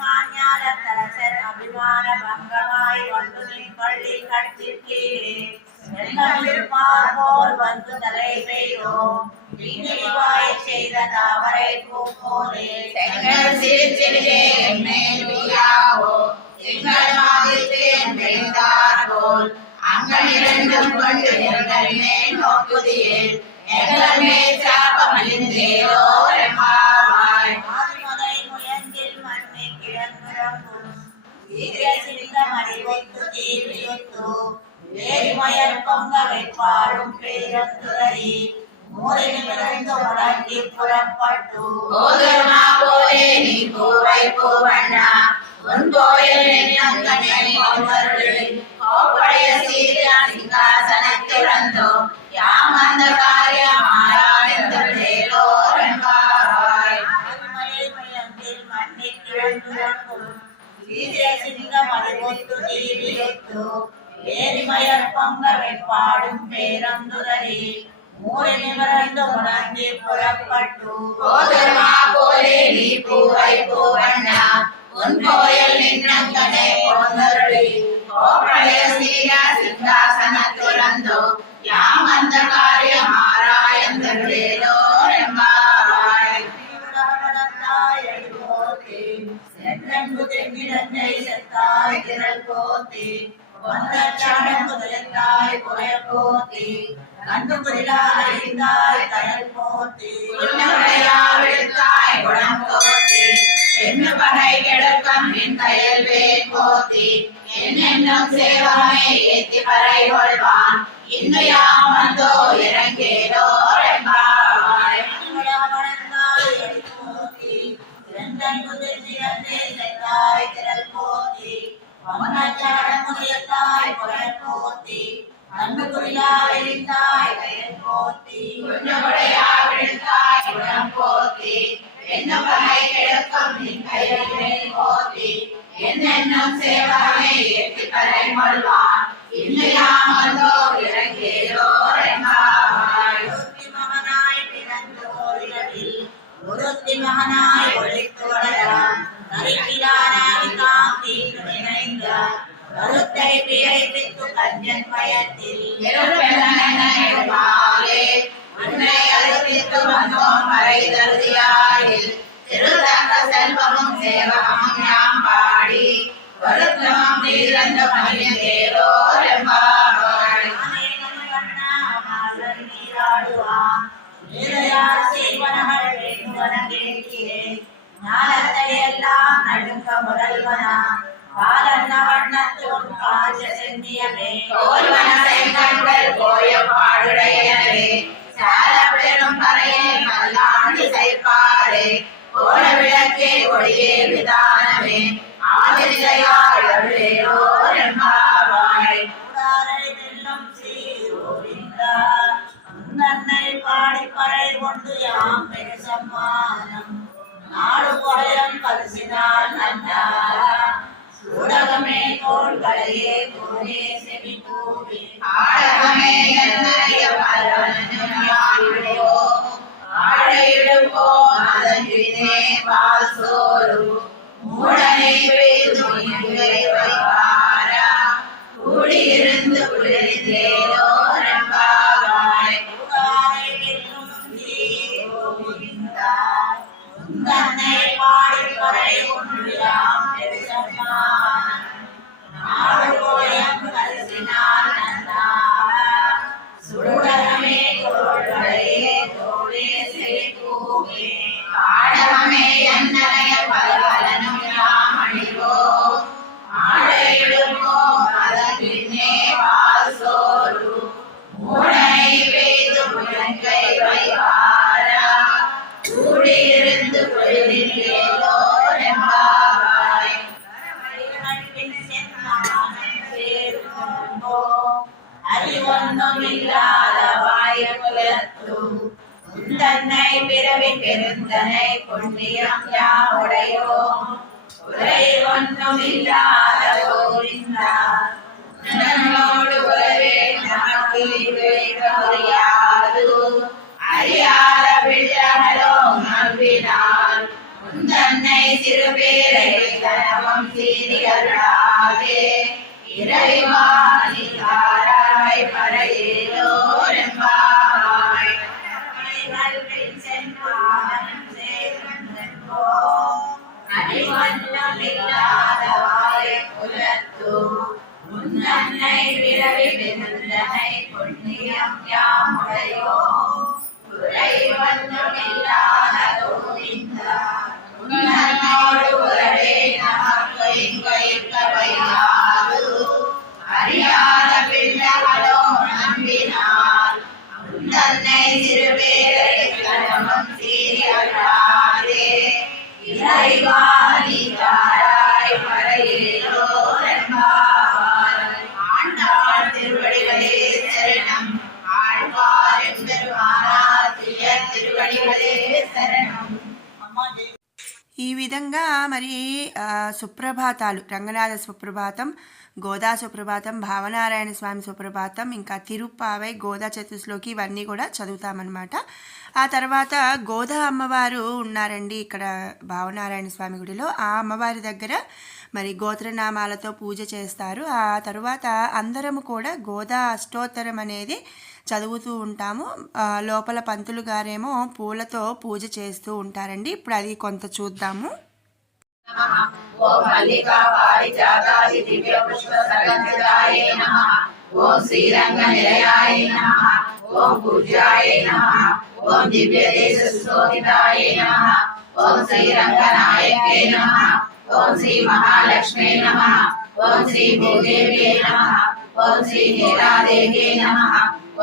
மாஞாலத்தரசர் அபிமான பங்கமாய் வந்து நின் பள்ளி கட்டிற்கீழே போல் வந்து தலை பெய்தோம் நீவாய் செய்த தாமரை பூப்போதே செங்கல் சிரிச்சிலே மேல் வீயாவோ திங்கள் மாதித்தேன் பெய்தார் போல் அங்கள் இரண்டும் கொண்டு எங்கள் மேல் நோக்குதியேன் எங்கள் மேல் சாபமழிந்தேலோ என்பாவாய் ஆதிமலை முயன்றில் மண்ணை கிடந்துறங்கும் வீர சிங்கம் அறிவொத்து தீவியொத்து வேரிமயர் பொங்க வைப்பாடும் பேரந்துரை மூரிலிருந்து முடங்கி புறப்பட்டு போதர்மா போலே நீ பூவை பூவண்ணா உன் கோயில் நங்கனை ஒருவருள் கோப்படைய சீரா சிங்காசனத்திறந்தோ யாம் அந்த காரியம் ஆராய்ந்தேலோ என்பாவாய் மயத்தில் மண்ணை கிழந்துறங்கும் வீர சிங்கம் அறிவொத்து தீவியொத்து வேரிமயர் பொங்க வைப்பாடும் பேரந்துரை மூரிலிருந்து முடங்கி புறப்பட்டு போதர்மா போலே நீ பூவை பூவண்ணா உன் கோயில் நின்னங்கனை போந்தருளி கோப்படைய சீரா சிங்காசனத்திறந்தோ யாம் அந்த காரியம் ஆராய்ந்தேலோ என்பாவாய் சென்றெங்கு தெங்கிடந்தை செத்தாய் திரள் போத்தி முதலத்தாய் புய போத்தி கண்டு புரிலாய் கடல் போத்தி விழுத்தாய் குடம் போத்தி என்ன பகை கிடக்கம் என் கையல் வேல் போத்தி என்னென்னும் சேவமே ஏத்தி பறை கொள்வான் இன்னும் யாம் வந்தோ இறங்கேலோ என்பாவாய் போத்தி சென்றெங்கு தெங்கிடந்தை செத்தாய் திரள் போத்தி முதலத்தாய் புய போத்தி கண்டு புரிலாய் கயல் போத்தி விழுத்தாய் குடம் போத்தி என்ன பகை கிடக்கம் என் கையல் வேல் போத்தி என்னென்னும் சேவகமே ஏற்றி பறை கொள்வான் இன்னுயாம் வந்தோர் இறங்கியோர் எம்பாவாய். ஒருத்தி மகனாய் பிறந்தோர் இரவில் ஒருத்தி மகனாய் ஒழித்து வளரான் கருத்திலானாய் காந்தி இணைந்த கருத்தை பிழைப்பித்து கஞ்சன் பயத்தில் உன்னை அழைப்பித்து வந்தோம் மறை தருதியாயில் திருத்தங்க செல்வமும் சேவகமும் யாம் பாடி வருத்தமும் தீரந்த மனிதன் தேரோர் எம்பாவாய். நீராடுவான் நீரையார் செய்வனகள் வேண்டுவன கேட்கிறேன் ஞானத்தை எல்லாம் நடுங்க முதல்வனா பாலன்ன வண்ணத்தோன் காஜ செந்தியமே கோல்வன செங்கண்கள் கோய பாடுடையவே சால பெரும் பறையே மல்லாண்டு செய்ப்பாரே கோல விளக்கே ஒளியே விதானமே ஆதிரையாள் அருளேயோர் எம்பாவாய். வெல்லும் சீரோவிந்தா நன்னை பாடி பறை கொண்டு யாம் பெரு சம்மானம் நாடு கொலையம் பரிசினால் நன்னாரா சூடகமே தோள்களையே தோனே செவி கூவி ஆடகமே என்னைய பரவனும் யாழிடோ ஆழையிடுப்போ அதன் பின்னே பால் சோறு மூடனை பெய்து இங்கே வைப்பாரா கூடியிருந்து குளிர்ந்தேனோ ரெம்பாவாய். தன்னை பாடி பறை கொண்டு யாம் பெரு சம்மானம் நாடு கோயம் பரிசினால் நன்னாரா சுடகமே தோள்களையே தோளே செவி கூவி ஆடகமே என்னைய பலவலனும் யாம் அணிவோ ஆடையிடுமோ அதன் பின்னே பால் சோறு மூடனை பெய்து முழங்கை வைவாரா கூடியிருந்து குளிரிலேலோ எம்பாவாய். அறிவொன்றும் இல்லாத வாயுலத்து தன்னை பிறவி பெருந்தனை புண்ணியம் யாவுடையோ உரை ஒன்றும் இல்லாத கோவிந்தா நன்னோடு உறவே நமக்கு அறியாது அறியாத பிள்ளைகளோ நம்பினால் தன்னை சிறுபேரை தனமும் சீறி அருளாதே இறைவாய் பறையேலோ எம்பாவாய். அறிவொன்றும் இல்லாத வாயுலத்து உன்னை பிறவி பெருந்தனை புண்ணியம் யாமுடையோ உரை ஒன்றும் இல்லாத கோவிந்தா உன்னோடு உறவே நமக்கு இங்கைக்க வையாது அறியாத பிள்ளைகளோ நம்பினால் தன்னை சிறுபேரை கணவன் சீறி அழாதே இறைவாணி தாராய் பறையேலோ எம்பாவாய். ஆண்டாள் திருவடிகளே சரணம் ஆழ்வார் எம்பெருமானார் திருவடிகளே சரணம். ఈ విధంగా మరి సుప్రభాతాలు రంగనాథ సుప్రభాతం, గోదా సుప్రభాతం, భావనారాయణ స్వామి సుప్రభాతం, ఇంకా తిరుప్పావై, గోదా చతుశ్లోకి ఇవన్నీ కూడా చదువుతామన్నమాట. ఆ తర్వాత గోదా అమ్మవారు ఉన్నారండి ఇక్కడ భావనారాయణ స్వామి గుడిలో. ఆ అమ్మవారి దగ్గర మరి గోత్రనామాలతో పూజ చేస్తారు. ఆ తర్వాత అందరము కూడా గోదా అష్టోత్తరం అనేది చదువుతూ ఉంటాము. లోపల పంతులు గారేమో పూలతో పూజ చేస్తూ ఉంటారండి. ఇప్పుడు అది కొంత చూద్దాము. ఓం మల్లికా పారిజాతాది దివ్య పుష్ప సగంధితాయ నమః. ఓం శ్రీరంగ నిలయాయ నమః. ఓం పూజ్యాయ నమః. ఓం దివ్య దేశ సుశోభితాయ నమః. ఓం శ్రీరంగనాయకే నమః. ఓం శ్రీ మహాలక్ష్మే నమః. ఓం శ్రీ భూదేవ్యే నమః. ఓం శ్రీ నీలాదేవ్యే నమః.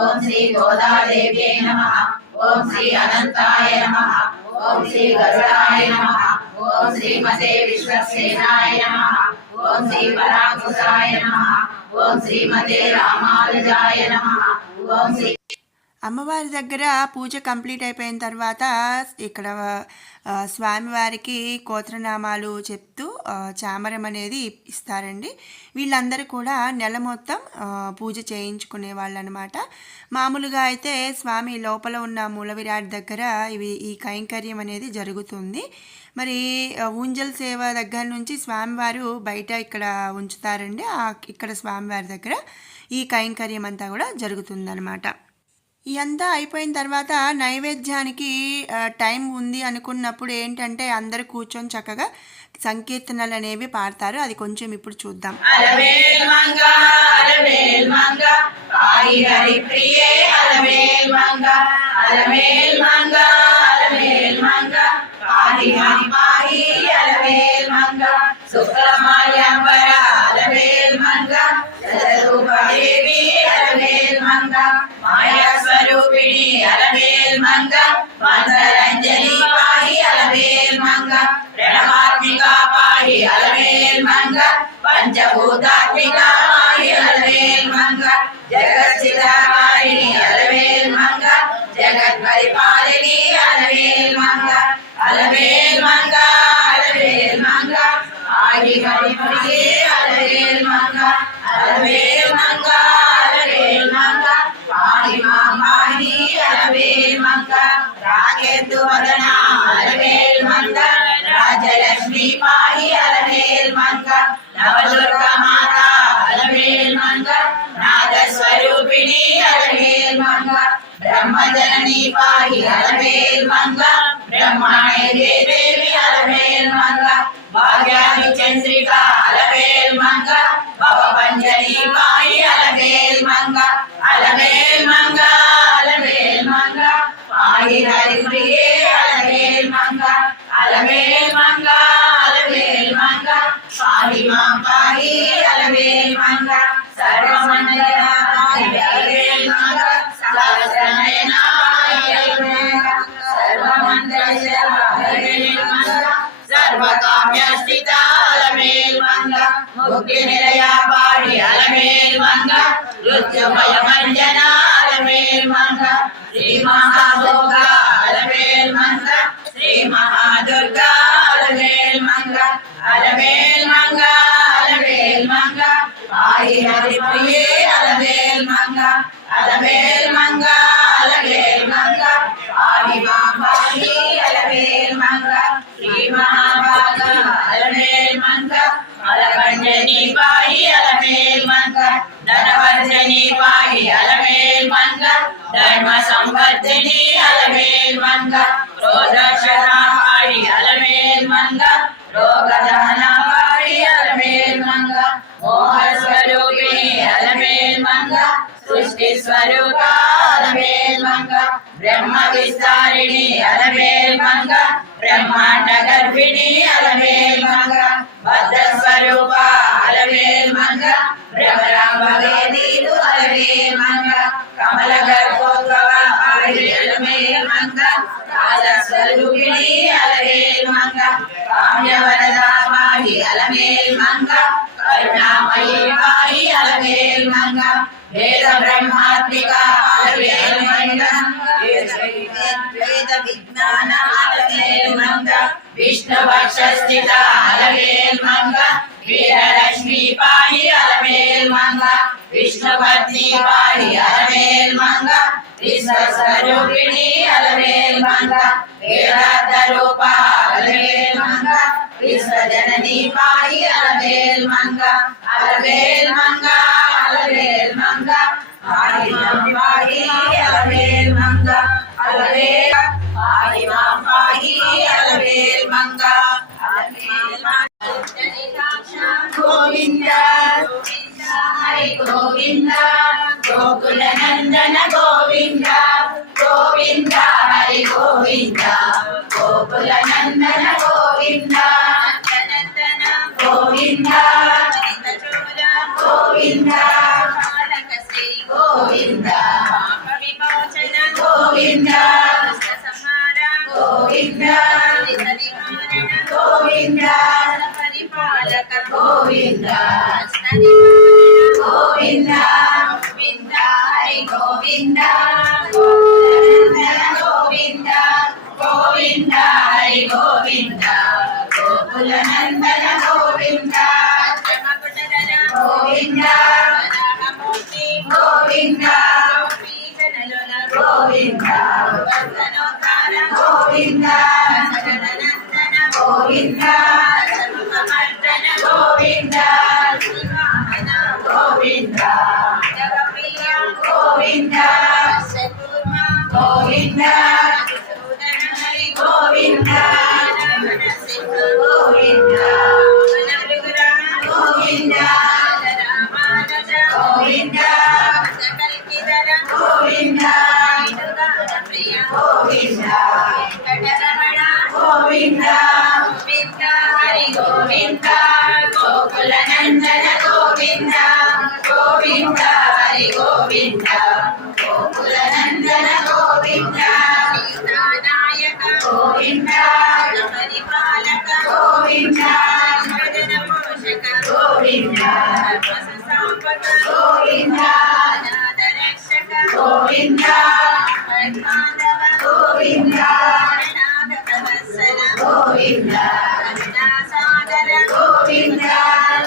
ఓం శ్రీ గోదాదేవ్యే నమః. ఓం శ్రీ అనంతాయ నమః. ఓం శ్రీ గరుడాయ నమః. ఓం శ్రీమతే విశ్వసేనాయ నమః. ఓం శ్రీ పరాంకుశాయ నమః. ఓం శ్రీమతే రామానుజాయ నమః. ఓం శ్రీ అమ్మవారి దగ్గర పూజ కంప్లీట్ అయిపోయిన తర్వాత ఇక్కడ స్వామివారికి గోత్రనామాలు చెప్తూ చామరం అనేది ఇస్తారండి. వీళ్ళందరూ కూడా నెల మొత్తం పూజ చేయించుకునే వాళ్ళు అనమాట. మామూలుగా అయితే స్వామి లోపల ఉన్న మూల విరాట్ దగ్గర ఈ కైంకర్యం అనేది జరుగుతుంది. మరి ఊంజల్ సేవ దగ్గర నుంచి స్వామివారు బయట ఇక్కడ ఉంచుతారండి. ఇక్కడ స్వామివారి దగ్గర ఈ కైంకర్యం అంతా కూడా జరుగుతుందన్నమాట. ఇదంతా అయిపోయిన తర్వాత నైవేద్యానికి టైం ఉంది అనుకున్నప్పుడు ఏంటంటే అందరూ కూర్చొని చక్కగా సంకీర్తనలు అనేవి పాడతారు. అది కొంచెం ఇప్పుడు చూద్దాం. అలవేల్ మంగ అలవేల్ మంగ పాయి హరి ప్రియే అలవేల్ మంగ అలవేల్ మంగ అలవేల్ మంగ పాయి హరి పాయి అలవేల్ మంగ శుక్రమాల్యాంబర అలవేల్ మంగ సరూపదేవి అలవేల్ మంగ మాయా స్వరూపిణి అలవేల్ మంగ మందరంజని పాయి అలవేల్ మంగ ప్రణవాత్మిక పాయి అలవేల్ మంగ పంచభూతాత్మిక పాయి అలవేల్ మంగ జగత్స్థితకారిణి అలవేల్ మంగ జగత్ పరిపాలిని అలవేల్ మంగ అలవేల్ మంగ అలవేల్ మంగ ఆగి హరి ప్రియే అలవేల్ మంగ అలవేల్ మంగ అలవేల్ మంగ పాయి మా పాయి అలవేల్ మంగ రాకేతు వదన అలవేల్ మంగ రాజలక్ష్మి పాయి అలవేల్ మంగ నవదుర్గ మాత అలవేల్ మంగ నాద స్వరూపిణి అలవేల్ మంగ బ్రహ్మజనని పాయి అలవేల్ మంగ బ్రహ్మణే దేవి అలవేల్ మంగ భాగ్యాది చంద్రిక అలవేల్ మంగ భవభంజని పాయి అలవేల్ మంగ అలవేల్ మంగ అలవేల్ మంగ పాయి హరి ప్రియే అలవేల్ మంగ అలవేల్ మంగ అలవేల్ మంగ పాయి మా పాయి అలవేల్ మంగ సర్వమంగళ పాయి అలవేల్ మంగ సహస్రనయన పాయి అలవేల్ మంగ సర్వమంగళ అలవేల్ మంగ సర్వకామ్యస్థిత అలవేల్ మంగ ముక్తి నిలయ పాయి అలవేల్ మంగ మృత్యుభయ మంజన అలవేల్ మంగ శ్రీ మహాభోగ అలవేల్ మంగ శ్రీ మహాదుర్గ అలవేల్ మంగ అలవేల్ మంగ అలవేల్ మంగ పాయి హరి ప్రియే అలవేల్ మంగ అలవేల్ మంగ అలవేల్ మంగ పాయి మా పాయి అలవేల్ మంగ శ్రీ మహాభాగ అలవేల్ మంగ అలకంజని పాయి అలవేల్ మంగ ధనవర్ధని పాయి అలవేల్ మంగ ధర్మ సంవర్ధిని అలవేల్ మంగ రోదక్షణ పాయి అలవేల్ మంగ రోగదహన పాయి అలవేల్ మంగ మోహ స్వరూపిణి అలవేల్ మంగ సృష్టి స్వరూప అలవేల్ మంగ బ్రహ్మ విస్తారిణి అలవేల్ మంగ బ్రహ్మాండ గర్భిణి అలవేల్ మంగ భద్ర స్వరూప అలవేల్ మంగ భ్రమరాంబవేదీలు అలవేల్ మంగ కమల గర్భోద్భవ అలవేల్ మంగ రాజ స్వరూపిణి అలవేల్ మంగ కామ్యవరద పాయి అలవేల్ మంగ కరుణామయీ పాయి అలవేల్ మంగ వేద బ్రహ్మాత్మిక అలవేల్ మంగ వేద విజ్ఞాన అలవేల్ మంగ విష్ణు వక్ష స్థిత అలవేల్ మంగ వీరలక్ష్మి పాయి అలవేల్ మంగ విష్ణుపత్ని పాయి అలవేల్ మంగ విశ్వస్వరూపిణి అలవేల్ మంగ వేదార్థ రూప అలవేల్ మంగ విశ్వజనని పాయి అలవేల్ మంగ అలవేల్ మంగ అలవేల్ మంగ పాయి పాయి అలవేల్ మంగ అలవేల్ పాయి పాయి అలవేల్ మంగ అలవేల్ మంగ గోవింద హరి గోవింద గోకుల నందన గోవింద గోవింద హరి గోవింద గోకుల నందన గోవింద గోవింద గోవింద గోవింద గోవింద గోవింద గోవింద పరిపాలక గోవింద గోవింద గోవింద హరి గోవింద గోకులనందన గోవింద గోవింద హరి గోవింద గోకులనందన గోవింద గోవింద గోవింద గోవింద గోవింద గోవింద గోవింద గోవింద గోవింద గోవింద గోవింద గోవింద గోవింద గోవింద గోవింద గోవింద గోవింద హరి గోవింద గోకులనందన గోవింద గోవింద హరి గోవింద గోకులనందన గోవింద నాయక గోవింద పరిపాలక గోవింద భజన పోషక గోవింద గోవింద రక్షక గోవింద గోవింద గోవింద సాగర గోవింద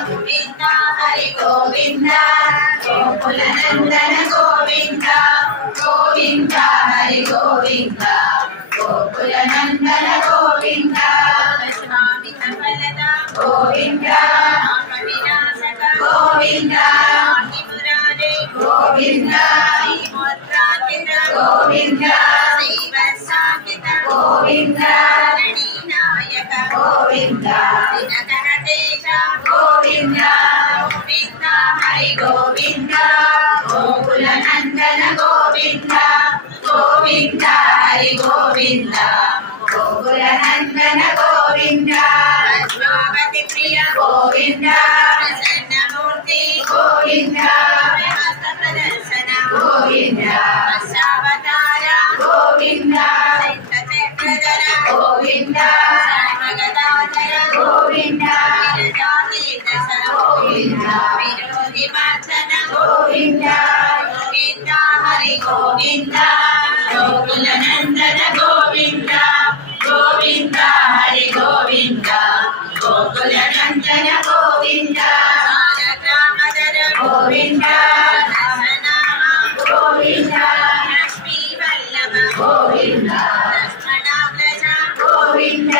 గోవింద హరి గోవింద గోకులనందన గోవింద గోవింద హరి గోవింద గోకులనందన గోవింద స్వామి సఫలద గోవింద వినాశక గోవింద మురారే గోవింద ముద్రాకిత గోవింద శ్రీవత్సాకిత గోవింద నాయక గోవింద దినకరతేజ గోవింద గోవింద హరి గోవింద గోకులనందన గోవింద గోవింద హరి గోవింద గోకులనందన గోవింద పద్మావతి ప్రియ గోవింద ప్రసన్నమూర్తి గోవింద హస్త ప్రదర్శన గోవింద దశావతార గోవింద చక్రధర గోవింద సర్వగదాధర గోవింద విరజాతీర్దశ గోవింద విరోధి మర్దన గోవింద గోవింద హరి గోవింద గోకులనందన గోవింద గోవింద హరి గోవింద గోకులనందన గోవింద రామధర గోవింద గోవింద లక్ష్మీ వల్లభ గోవింద లక్ష్మణాగ్రజ గోవింద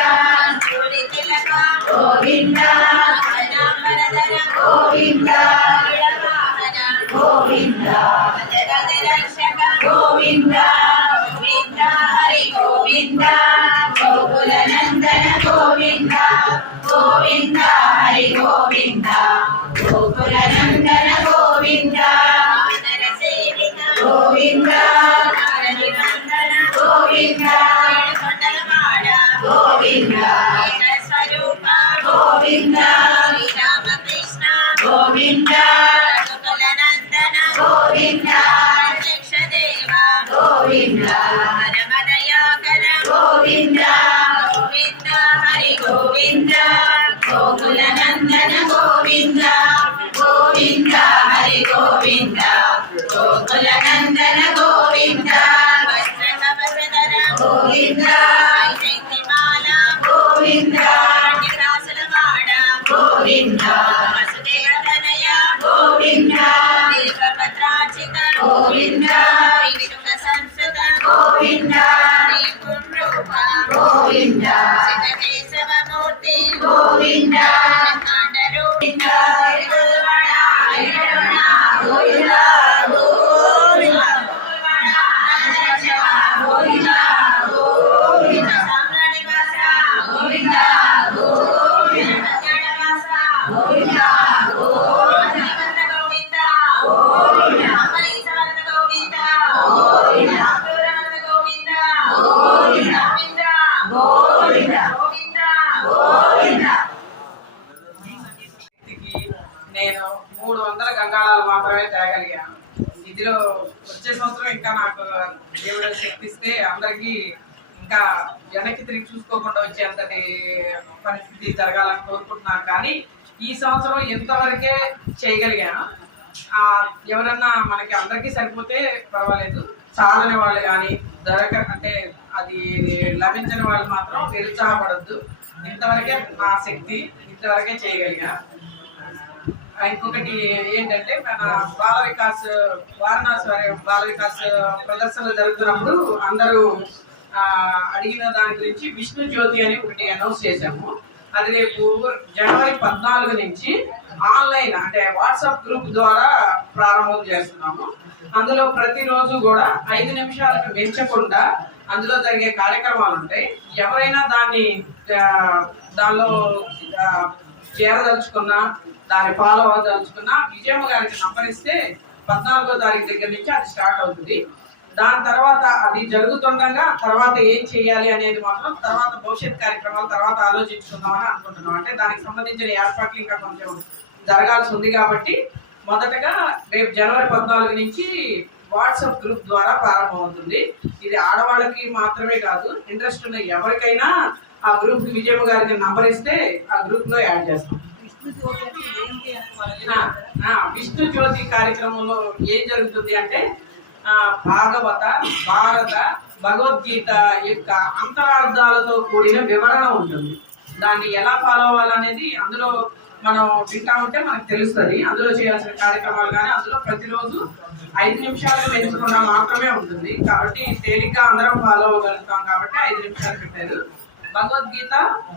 తిలక గోవింద వరధర గోవింద గోవింద జగదరక్షక గోవింద గోవింద హరి గోవింద గోకులనందన గోవింద గోవింద హరి గోవింద గోకులనందన గోవింద నరసేవిత గోవింద హరివందన గోవింద కొండలవాడ గోవింద స్వరూప గోవింద శ్రీరామకృష్ణ గోవింద గోకులనందన గోవింద దేవ గోవింద పరమదయాకర గోవింద గోవింద హరి గోవింద గోకులనందన గోవింద గోవింద హరి గోవింద గోకులనందన గోవింద వజ్రకవచధర గోవింద వైజయంతిమాల గోవింద రాసులవాడ గోవింద వసుదేవతనయ గోవింద బిల్వపత్రార్చిత గోవింద విష్ణుక సంస్కృత గోవింద పుంరూప గోవింద శివకేశవమూర్తి గోవింద కాండరూపిత గోవింద గోవింద గోవింద గోవింద సామ్రాణివాస గోవింద గోవింద కళ్యాణవాస గోవింద గోవింద గోవింద గోవింద అమరీశవరద గోవింద గోవింద అక్రూరవరద గోవింద గోవింద గోవింద గోవింద గోవింద. నేను 300 గంగాళాలు మాత్రమే తేగలిగాను. ఇదిలో వచ్చే సంవత్సరం ఇంకా నాకు దేవుడు శక్తిస్తే అందరికీ ఇంకా వెనక్కి తిరిగి చూసుకోకుండా వచ్చేంతటి పరిస్థితి జరగాలని కోరుకుంటున్నాను. కానీ ఈ సంవత్సరం ఎంతవరకే చేయగలిగాను. ఎవరన్నా మనకి అందరికీ సరిపోతే పర్వాలేదు, చాలని వాళ్ళు కానీ అంటే అది లభించని వాళ్ళు మాత్రం నిరుత్సాహపడద్దు. ఇంతవరకే నా శక్తి, ఇంతవరకే చేయగలిగా. ఇంకొకటి ఏంటంటే, మన బాల వికాస్ వారణాసి బాల వికాస్ ప్రదర్శనలు జరుగుతున్నప్పుడు అందరూ అడిగిన దాని గురించి విష్ణు జ్యోతి అని ఒకటి అనౌన్స్ చేశాము. అది రేపు జనవరి 14 నుంచి ఆన్లైన్ అంటే వాట్సాప్ గ్రూప్ ద్వారా ప్రారంభం చేస్తున్నాము. అందులో ప్రతిరోజు కూడా 5 నిమిషాలకు మించకుండా అందులో జరిగే కార్యక్రమాలు ఉంటాయి. ఎవరైనా దానిలో చేరదలుచుకున్నా, దాన్ని ఫాలో అవ్వదలుచుకున్నా విజయమ్మ గారికి నంబర్ ఇస్తే 14వ తారీఖు దగ్గర నుంచి అది స్టార్ట్ అవుతుంది. దాని తర్వాత అది జరుగుతుండగా తర్వాత ఏం చేయాలి అనేది మాత్రం తర్వాత భవిష్యత్ కార్యక్రమాలు తర్వాత ఆలోచించుకుందామని అనుకుంటున్నాం. అంటే దానికి సంబంధించిన ఏర్పాట్లు ఇంకా కొంచెం జరగాల్సి ఉంది కాబట్టి మొదటగా రేపు జనవరి 14 నుంచి వాట్సాప్ గ్రూప్ ద్వారా ప్రారంభమవుతుంది. ఇది ఆడవాళ్ళకి మాత్రమే కాదు, ఇంట్రెస్ట్ ఉన్న ఎవరికైనా ఆ గ్రూప్ విజయమ్మ గారికి నంబర్ ఇస్తే ఆ గ్రూప్ లో యాడ్ చేస్తాం. విష్ణు జ్యోతి కార్యక్రమంలో ఏం జరుగుతుంది అంటే, భాగవత, భారత, భగవద్గీత యొక్క అంతరార్థాలతో కూడిన వివరణ ఉంటుంది. దాన్ని ఎలా ఫాలో అవ్వాలనేది అందులో మనం వింటా ఉంటే మనకు తెలుస్తుంది. అందులో చేయాల్సిన కార్యక్రమాలు కానీ అందులో ప్రతిరోజు 5 నిమిషాలు పెంచకుండా మాత్రమే ఉంటుంది. కాబట్టి తేలిగ్గా అందరం ఫాలో అవ్వగలుగుతాం కాబట్టి 5 నిమిషాలు పెట్టారు. భగవద్గీత,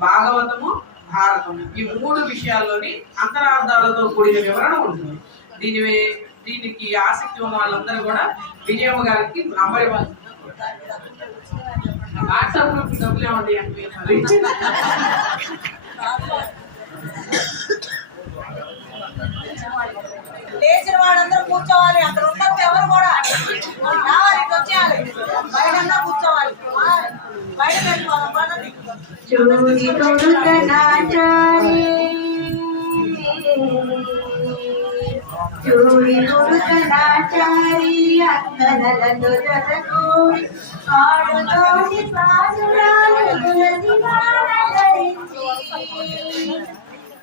భాగవతము, భారతము ఈ 3 విషయాల్లోని అంతరార్థాలతో కూడిన వివరణ ఉంటుంది. దీనికి ఆసక్తి ఉన్న వాళ్ళందరూ కూడా విజయమ్మ గారికి నంబర్ ఇవ్వాలి. వాట్సాప్ గ్రూప్ డబ్బులు ఏమండి అంటే లేచిన వాళ్ళందరూ కూర్చోవాలి. అక్కడ ఉన్నప్పుడు ఎవరు కూడా రావాలి, ఇటు వచ్చేయాలి, బయట కూర్చోవాలి, బయట వెళ్ళిపోవాలి. చూడి కొడుకనాచారి అక్కలతో జతకూడి ఆడుతోటి పాసురాలు తులసి మాలధరించి.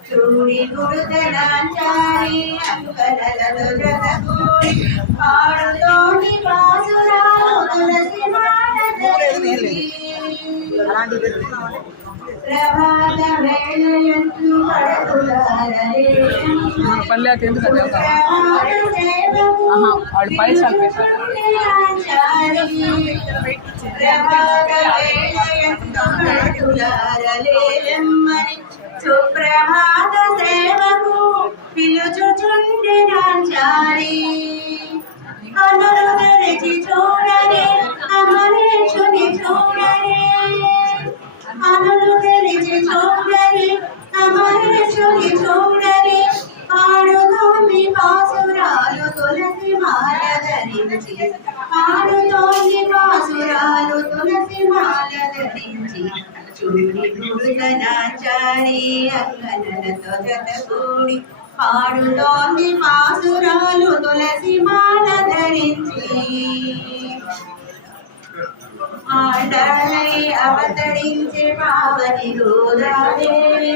చూడి కొడుకనాచారి అక్కలతో జతకూడి ఆడుతోటి పాసురాలు తులసి మాలధరించి. ప్రభాత వేళయందు వాడు పైసలు సుప్రభాత సేవకు పిలుచుచుండె నాచారి. కనులు తెరిచి చూడని అమరేశుని చూడని, కనులు తెరిచి చూడని అమరేశుని చూడని. ఆడుతోంది పాసురాలు తులసి మాల ధరించి, ఆడుతోంది పాసురాలు తులసి మాల ధరించి. చూడి గురుగనాచారి అంగనలతో జతకూడి ఆడుతోంది పాసురాలు తులసి మాల ధరించి. ఆండాలై అవతరించే పావని గోదాదేవి,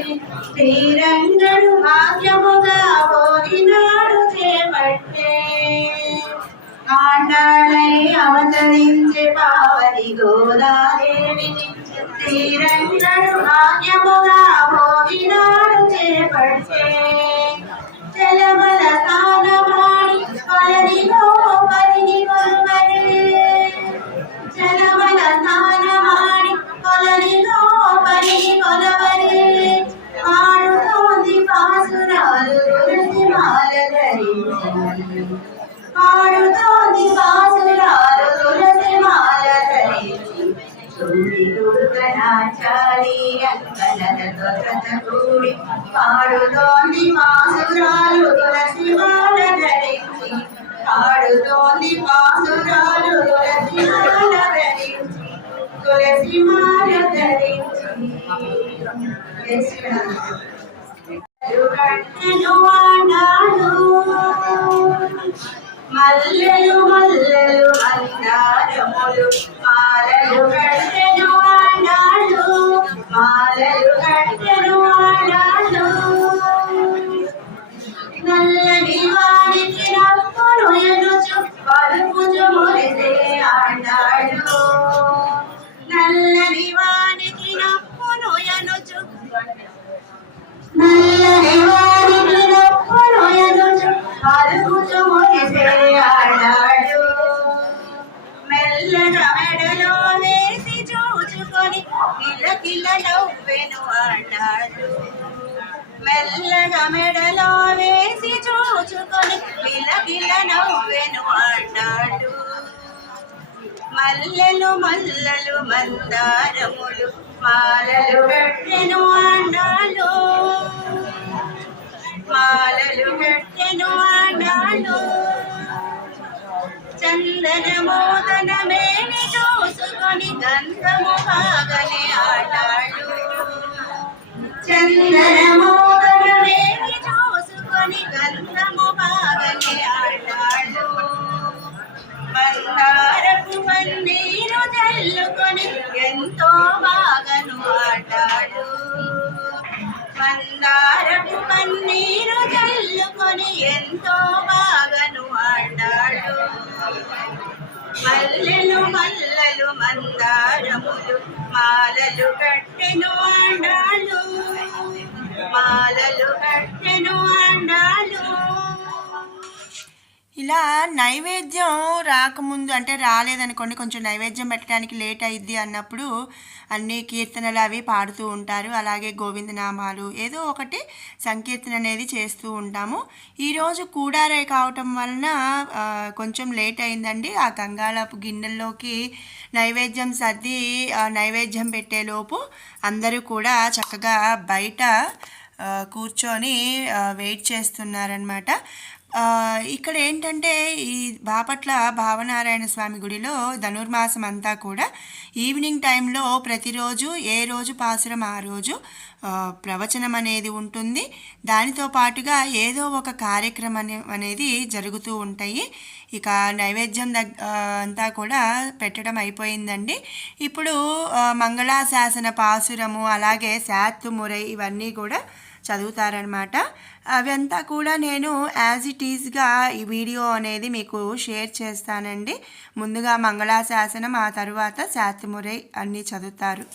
శ్రీరంగడు భాగ్యముగా భోజనాడు చేపట్టే. ఆండాలై అవతరించే పావని గోదాదేవి, శ్రీరంగడు భాగ్యముగా భోజనాడు చేపట్టే. జలమల తానమాడి పలనిలో పలిని కొలువరే, జలమల స్నానమాడి కొలనిలో పలిని కొలవరే. ఆడుతోంది పాసురాలు తులసి మాల ధరించి, ఆడుతోంది పాసురాలు తులసి మాల ధరించి. చూడి గురుగనాచారి అంకలతో జతకూడి ఆడుతోంది పాసురాలు తులసి మాల ధరించి, ఆడుతోంది పాసురాలు తులసి మాల ధరించి, తులసి మాల ధరించి. కట్టెలు ఆడాడు మల్లెలు మల్లెలు మందారములు, మాలలు కట్టెలు ఆడాడు, మాలలు కట్టెలు ఆడాడు. నల్లని వాడికి పలుకుచు మురిసే ఆడాడు మెల్లగా మెడలో వేసి చూచుకొని కిలకిల నవ్వెను ఆడాడు మెల్లగా మెడలో వేసి చూచుకొని కిలకిల నవ్వెను ఆడాడు మల్లెలు మల్లలు మందారములు మాలలు కట్టెను ఆడాడు మాలలు కట్టెను ఆడాడు చందన మోదన మేని చూసుకొని గంధము బాగనే ఆడాడు చందన మోదన మేని చూసుకొని గంధము బాగనే ఆడాడు మందారపు పన్నీరు జల్లుకొని ఎంతో బాగను ఆడాడు మందారపు పన్నీరు జల్లుకొని ఎంతో బాగను ఆడాడు మల్లెలు మల్లలు మందారములు మాలలు కట్టెను ఆడాడు మాలలు కట్టెను ఆడాడు ఇలా నైవేద్యం రాకముందు అంటే రాలేదనుకోండి, కొంచెం నైవేద్యం పెట్టడానికి లేట్ అయింది అన్నప్పుడు అన్ని కీర్తనలు అవి పాడుతూ ఉంటారు. అలాగే గోవిందనామాలు ఏదో ఒకటి సంకీర్తన అనేది చేస్తూ ఉంటాము. ఈరోజు కూడారై కావటం వలన కొంచెం లేట్ అయిందండి. ఆ గంగాళపు గిన్నెల్లోకి నైవేద్యం సర్ది నైవేద్యం పెట్టేలోపు అందరూ కూడా చక్కగా బయట కూర్చొని వెయిట్ చేస్తున్నారనమాట. ఇక్కడ ఏంటంటే ఈ బాపట్ల భావనారాయణ స్వామి గుడిలో ధనుర్మాసం అంతా కూడా ఈవినింగ్ టైంలో ప్రతిరోజు ఏ రోజు పాసురం ఆ రోజు ప్రవచనం అనేది ఉంటుంది. దానితో పాటుగా ఏదో ఒక కార్యక్రమం అనేది జరుగుతూ ఉంటాయి. ఇక నైవేద్యం అంతా కూడా పెట్టడం అయిపోయిందండి. ఇప్పుడు మంగళాశాసన పాసురము అలాగే శాత్తు మురై ఇవన్నీ కూడా చదువుతారనమాట. అవంతా కూడా నేను యాజ్ ఇట్ ఈజ్గా ఈ వీడియో అనేది మీకు షేర్ చేస్తానండి. ముందుగా మంగళాశాసనం, ఆ తరువాత శాత్తిమురై అన్నీ చదువుతారు.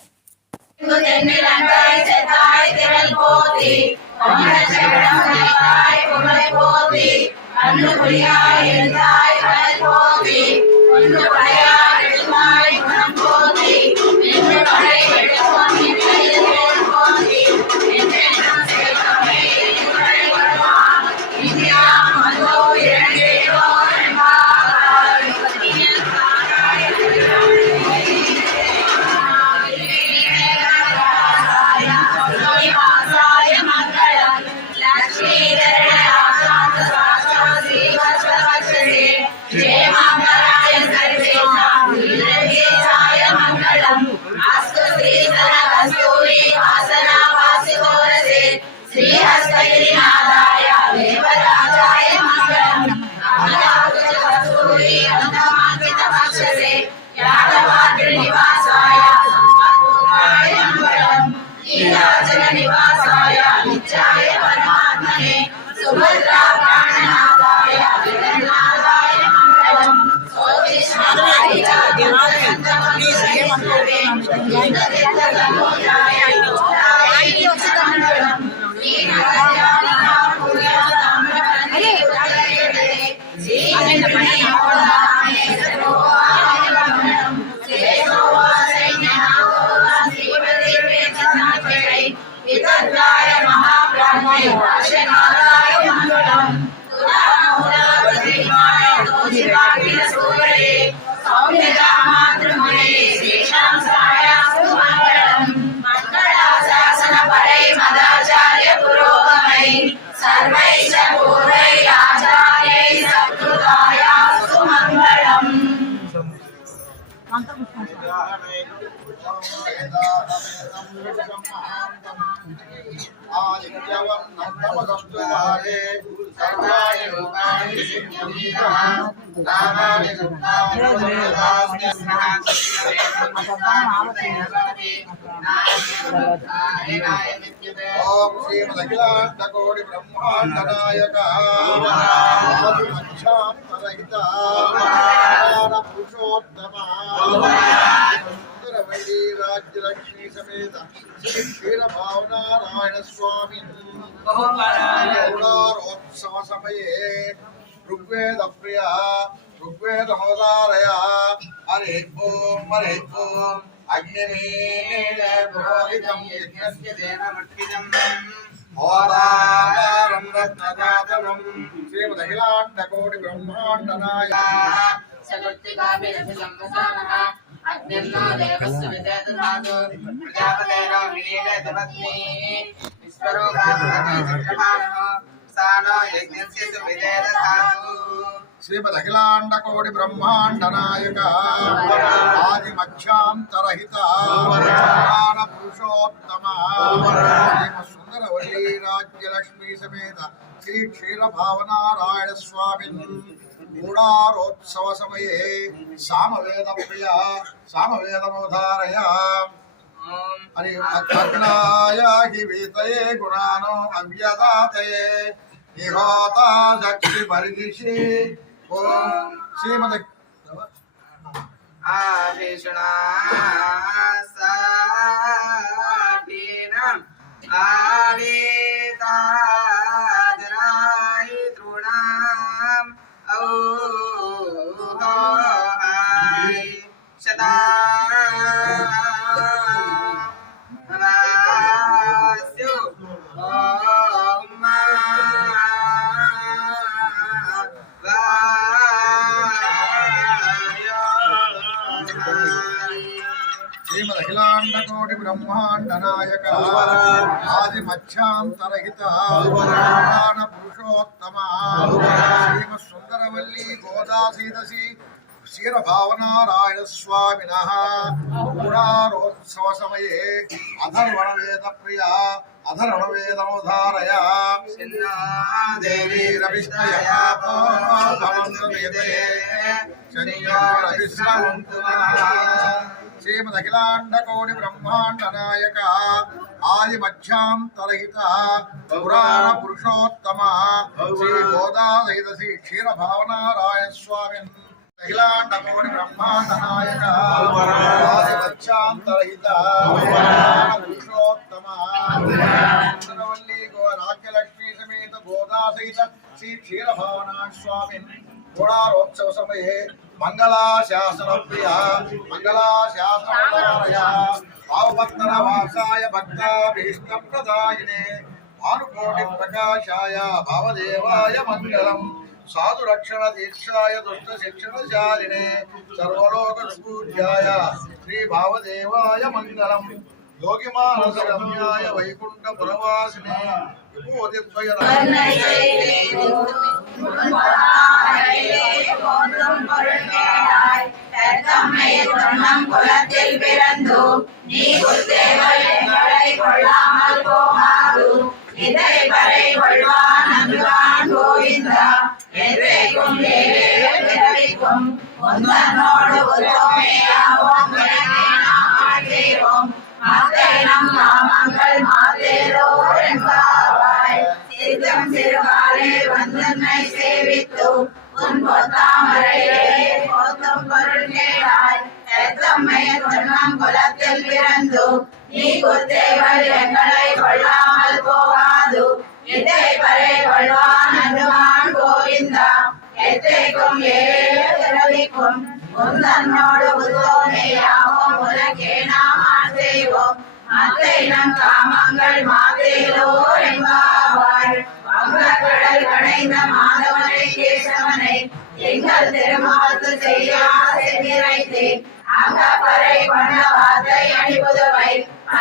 శ్రీమదఖిలాండకోటి బ్రహ్మాండ నాయక పురుషోత్తమ वल्ली राज्यलक्ष्मी समेत श्री क्षीर भावनारायण स्वामी गौरोत्सव समये ऋग्वेद प्रिया ऋग्वेद महोदारया हरे ओम अग्निमीन पुरोहितं यज्ञस्य देवमर्पितम् होदारं रत्नजातकं श्रीमदखिलाण्डकोटि ब्रह्माण्डनायक सकृत्तिकाभिरभिसंवसानः अग्निर्नो देवस्य विदधतु प्रजापतेनो विनीतपत्नी विश्वरूपात्मके चक्रभानो सानो यज्ञस्य सुविदेदधातु श्रीमदखिलाण्डकोटि ब्रह्माण्डनायक आदिमध्यान्तरहित पुराण पुरुषोत्तम श्रीमत्सुन्दरवल्ली राज्यलक्ष्मी समेत श्री क्षीर भावनारायण स्वामी गूढारोत्सव समये सामवेद प्रिया सामवेदमवधारय हरि अग्नाय हि वीतये गुणानो अव्यदातये निहोता शक्ति परिदिशि ओम श्रीमद आभीषणा साधीनं आवेदादराय तृणाम् औहाय शता वास्यो श्रीमदखिलाण्डकोटि ब्रह्माण्डनायक आदिमध्यान्तरहित पुराण पुरुषोत्तम श्रीमत्सुन्दरवल्ली गोदासीदसि क्षीरभावनारायण स्वामिनः गूढारोत्सव समये अधर्वणवेद प्रिया अधर्वणवेदमोधारय देवी रविष्णया भवन्तु वेदे शनियोरविश्रवन्तु नः श्रीमदखिलाण्डकोटि ब्रह्माण्डनायक आदिमध्यान्तरहित पुराण पुरुषोत्तम श्री गोदासहित श्री क्षीरभावनारायण स्वामी अखिलाण्डकोटि ब्रह्माण्डनायक आदिमध्यान्तरहित पुराण पुरुषोत्तम सुन्दरवल्ली राज्यलक्ष्मी समेत गोदासहित श्री क्षीरभावना स्वामी गूढारोत्सव समये मंगलाशासन प्रिया मंगलाशासन भावभक्तर वासाय भक्ताभीष्टं प्रदायिने भानुकोटि प्रकाशाय भावदेवाय मंगलम् साधु रक्षण दीक्षाय दुष्ट शिक्षणशालिने सर्वलोक पूज्याय श्री भावदेवाय मंगलम् योगी मानस गम्याय वैकुंठ पुरवासिने विभूतिद्वय குலத்தில் பிறந்து நீ குத்தேவலை கொள்ளாமல் போகாது இதை பறை கொள்வான் அங்குவான் கோவிந்தா என்றைக்கும் பிறவிக்கும் உந்தனோடு உத்தமையாவோம் மத்தை நம் நாமங்கள் மாதேரோ என்பாவாய் சித்தம் சிறுகாலே வந்தன்னை சேவித்து உன் பொத்தாமரையே போத்தும் பொருள் கேளாய் எத்தம்மைய சொன்னம் குலத்தில் பிறந்து நீ குத்தேவல் எங்களை கொள்ளாமல் போகாது இதை பறை கொள்வான் அனுமான் கோவிந்தா எத்தைக்கும் ஏறவிக்கும் உந்தன்னோடு உத்தோமையாவோம் உனக்கே நாம் செய்வோம் அத்தை நம் காமங்கள் மாதேலோ என்பாவாய் வங்கக்கடல் கடைந்த மாதவனை கேசவனை எங்கள் திருமுகத்து செய்யா சென்னிறைத்தேன் அங்க பறை கொண்ட வார்த்தை அணிபுதுவை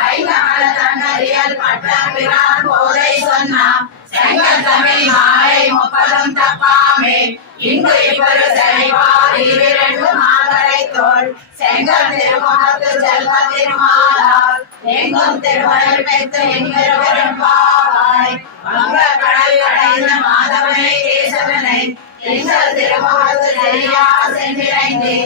ஐங்கமல தன்னறியல் பட்ட பிரான் போதை சொன்னான் செங்கல் தமிழ் மாலை 30 தப்பாமே இங்கு இப்பொரு செறிவார் இவ்விரண்டு மாதரை தோல் செங்கல் திருமுகத்து செல்வ திருமாலால் எங்கும் திருவருள் பெற்று எங்கிருவரும் பாவாய் வங்க கடல் கடைந்த மாதவனை கேசவனை எங்கள் திருமுகத்து செய்யா சென்றிறைந்து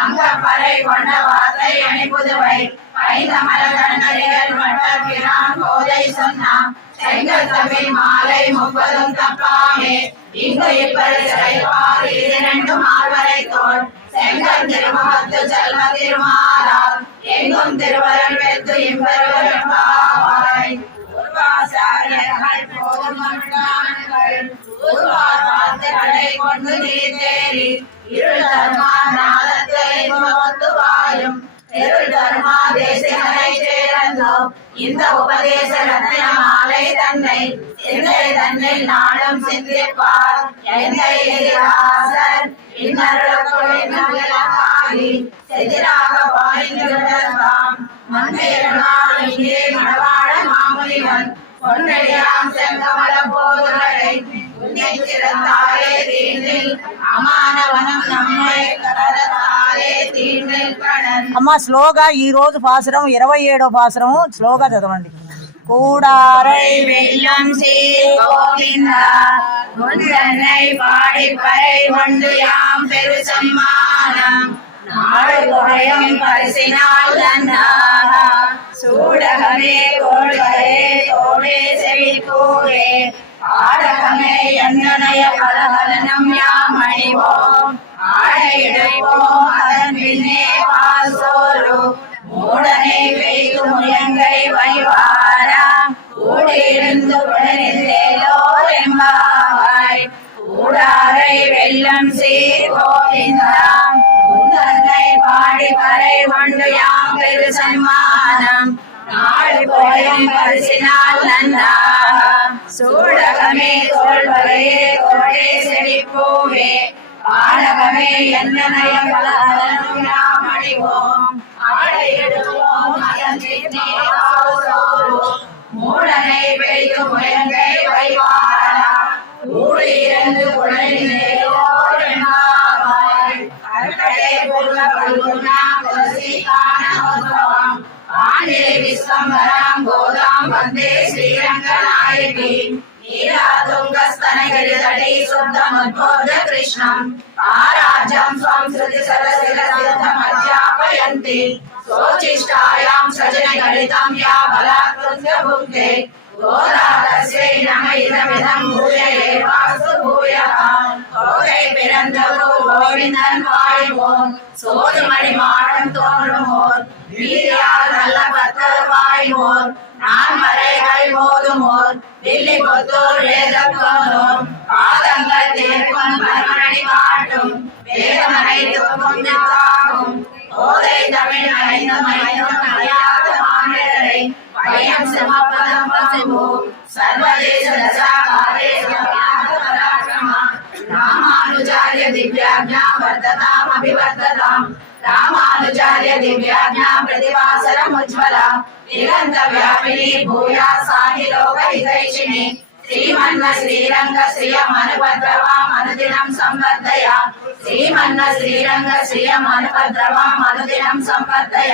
அங்க பறை கொண்ட வார்த்தை அணிபுதுவை ஐந்தமல தன்னறியல் பட்ட பிரான் போதை சொன்னான் செங்கல் தமிழ் மாலை 30 தப்பாமே இங்கு இப்பொரு செறிவார் இரண்டு மால்வரை தோல் செங்கல் திருமுகத்து செல்வ திருமாலால் எங்கும் திருவருள் பெற்று இம்பெருவரும் பாவாய் பூர்வாசாரியர்கள் போதும் மன்றான்கள் பூர்வார் வார்த்தைகளை கொண்டு நீர் தேறி இருள் தர்மா நாதத்தை முகத்து வாயும் இருள் தர்மா தேசங்களை சேர்ந்தோம் இந்த உபதேச ரத்ன மாலை தன்னை சிந்தை தன்னில் நாளும் சிந்திப்பார் எந்தை எதிராசன் இன்னருளி செதிராக வாய்ந்திருந்தாம் மந்தையனால் இங்கே மணவாழ மாமுனிவன் பொன்னடியாம் செங்கமல போதுகளை உன்னிச்சிறந்தாலே தீண்டில் அமானவனம் நம்மை கரத்தாலே தீண்டில் கடன். అమ్మ స్లోగా ఈ రోజు పాసురం 27వ పాసురం స్లోగా చదవండి. கூடாரை வெல்லம் சீர் கோவிந்தா முன்னை பாடி பறை கொண்டு யாம் பெரு சம்மானம் நாடு குறையும் பரிசினால் தன்னாக சூடகமே கோள்களே தோடே செவிப்பூரே ஆடகமே எண்ணனைய கலகலனம் யாம் அணிவோம் ஆடையிடைப்போம் அதன் பின்னே பாசோரு மூடனை வெய்து முயங்கை வைவாரா கூடியிருந்து உடனிருந்தேலோர் எம்பாவாய் கூடாரை வெல்லம் சீர் கோவிந்தாம் உந்தன்னை பாடி பறை கொண்டு யாம் பெரு சன்மானம் நாடு போயும் பரிசினால் நன்னாக சூடகமே தோல்வரையே தோழே செழிப்போவே ஆடகமே என்னனைய பலகலனும் யாம் அணிவோம் ஆடையிடுவோம் அதன் பின்னே பாசோரு மூடனை பெய்து முயங்கை வைவாரா கூடியிருந்து குழலினேயோர் எம்பாவாய் கர்க்கடே பூர்வ பல்குணா துளசி காண உத்பவம் ஆண்டே விஸ்வம்பராம் கோதாம் வந்தே ஸ்ரீரங்கநாயகி நீலாதுங்கஸ்தனகிரிதடி சுத்தமுத்போத கிருஷ்ணம் ஆராஜம் ஸ்வம் ஸ்ருதி சரசில சித்தமத்யாபயந்தி சோச்சிஷ்டாயாं சஜனகலிதம் யா பலாத்ருத்ய புக்தே கோதாதஸ்யை நம இதமிதம் பூய ஏவாஸ்து பூயः கோதை பிறந்தவோ கோவிந்தன் வாழ்வோம் சோதிமணி மாடம் தோன்றுமோர் வீரியால் நல்ல பத்தர் வாழ்வோர் நான்மறைகள் மோதுமோர் வில்லி கொத்தோர் வேதத்தோரும் பாதங்கள் தேர்க்கும் பரமணி காட்டும் வேதமனை தோக்கும் நித்தாகும் ஓதை தமிழ் ஐந்தும் அறியாத மாநிலரை பயம் சிமப்பதம் பசுமோ சர்வதேச தசாகாரே பராக்கிரமா ராமானுஜாரிய திவ்யாஜ்ஞா வர்ததாம் அபிவர்ததாம் ராமானுஜாரிய திவ்யாஜ்ஞா பிரதிவாசரம் உஜ்வலா நிரந்த வியாபினி பூயா சாஹி லோக ஹிதைஷினி శ్రీమన్న శ్రీరంగ శ్రియం అనుభద్రవాం అనుదినం సంవర్ధయ శ్రీమన్న శ్రీరంగ శ్రియం అనుభద్రవాం అనుదినం సంవర్ధయ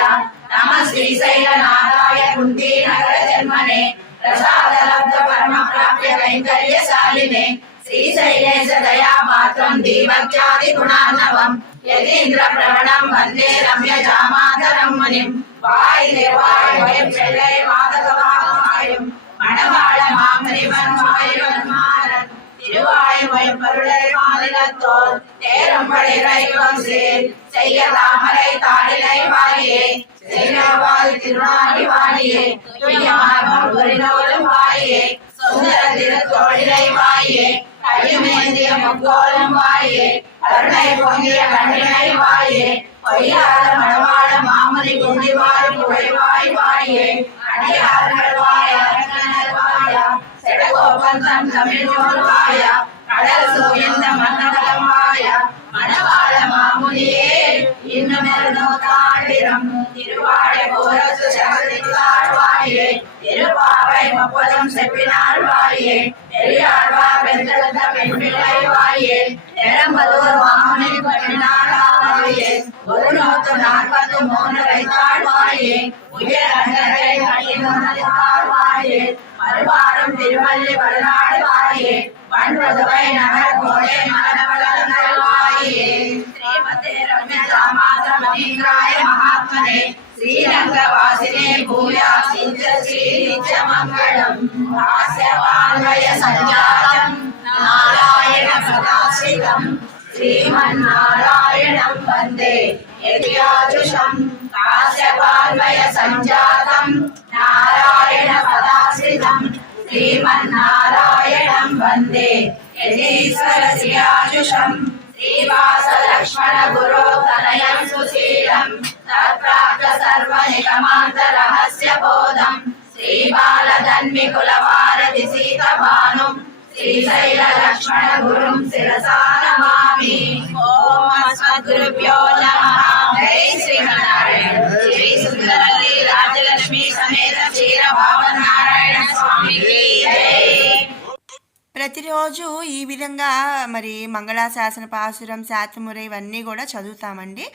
నమ శ్రీశైలనాథాయ కుంతీ నగర జన్మనే ప్రసాద లబ్ధ పరమ ప్రాప్య కైంకర్యశాలినే శ్రీశైలేశ దయా పాత్రం దీవజ్జాది గుణార్ణవం యతీంద్ర ప్రవణం వందే రమ్య జామాతరం మునిం వాయ్ నిర్వాయ్ వయం చెల్లై మాదకవామాయం மணவாள மாமணிவன் வாயுவன் மாறன் திருவாய் வைப்பருளை மாநிலத்தோர் தேரம்படை ரைவம் சேர் செய்ய தாமரை தாளிலை வாயே செய்யவாள் திருநாடி வாடியே துய்யமாகும் புரிநோலும் வாயே சுந்தர திருத்தோழிலை வாயே கையுமேந்திய முக்கோலம் வாயே கருணை பொங்கிய கண்ணினை வாயே பொய்யாத மணவாள மாமணி குண்டிவாய் புழைவாய் வாயே அடியார்கள் வாயா செடகோபந்தம் தமிழோர் வாயா கடல் சூழ்ந்த மன்னதலம் வாயா மணவாள மாமுனியே இன்னும் தாண்டிரம் திருவாழை போரத்து சகதித்தாள் வாயே திருப்பாவை முப்பதும் செப்பினாள் வாயே பெரியாழ்வார் பெற்றெடுத்த பெண்பிள்ளை வாயே நிரம்பலூர் மாமுனி பெண்ணாள் வாயே ஒரு 143 வைத்தாள் வாயே உயர் அண்டரை கட்டினாள் வாயே மறுபாடும் திருவள்ளி வடநாடு வாயே பண்பதுவை நகர் கோடை மரணவளங்கள் வாயே ஸ்ரீமதே ரம்யதாமாத்ரமணீந்திராய மகாத்மனே ஸ்ரீரங்க வாசினே பூயா சிஞ்ச ஸ்ரீ நித்ய மங்களம் ஆஸ்யவான்வய சஞ்சாரம் நாராயண சதாசிவம் ஸ்ரீமன்னாராயணம் வந்தே யதியாஜுஷம் కాశ్యపాన్వయ సంజాతం నారాయణ పదాశ్రితం శ్రీమన్నారాయణం వందే యతీశ్వర శ్రియాజుషం శ్రీవాస లక్ష్మణ గురో తనయం సుశీలం తత్ప్రాప్త సర్వనిగమాంత రహస్య బోధం శ్రీబాలధన్వికుల భారతి సీతభానుం శ్రీశైల లక్ష్మణ గురుం శిరసా నమామి. ఓం అస్మద్గురుభ్యో నమః. జై శ్రీమన్నారాయణ. శ్రీ సుందరవల్లి రాజలక్ష్మి సమేత క్షీర భావనారాయణ స్వామికి జై. ప్రతిరోజు ఈ విధంగా మరి మంగళాశాసన పాసురం శాతమురై ఇవన్నీ కూడా చదువుతామండి.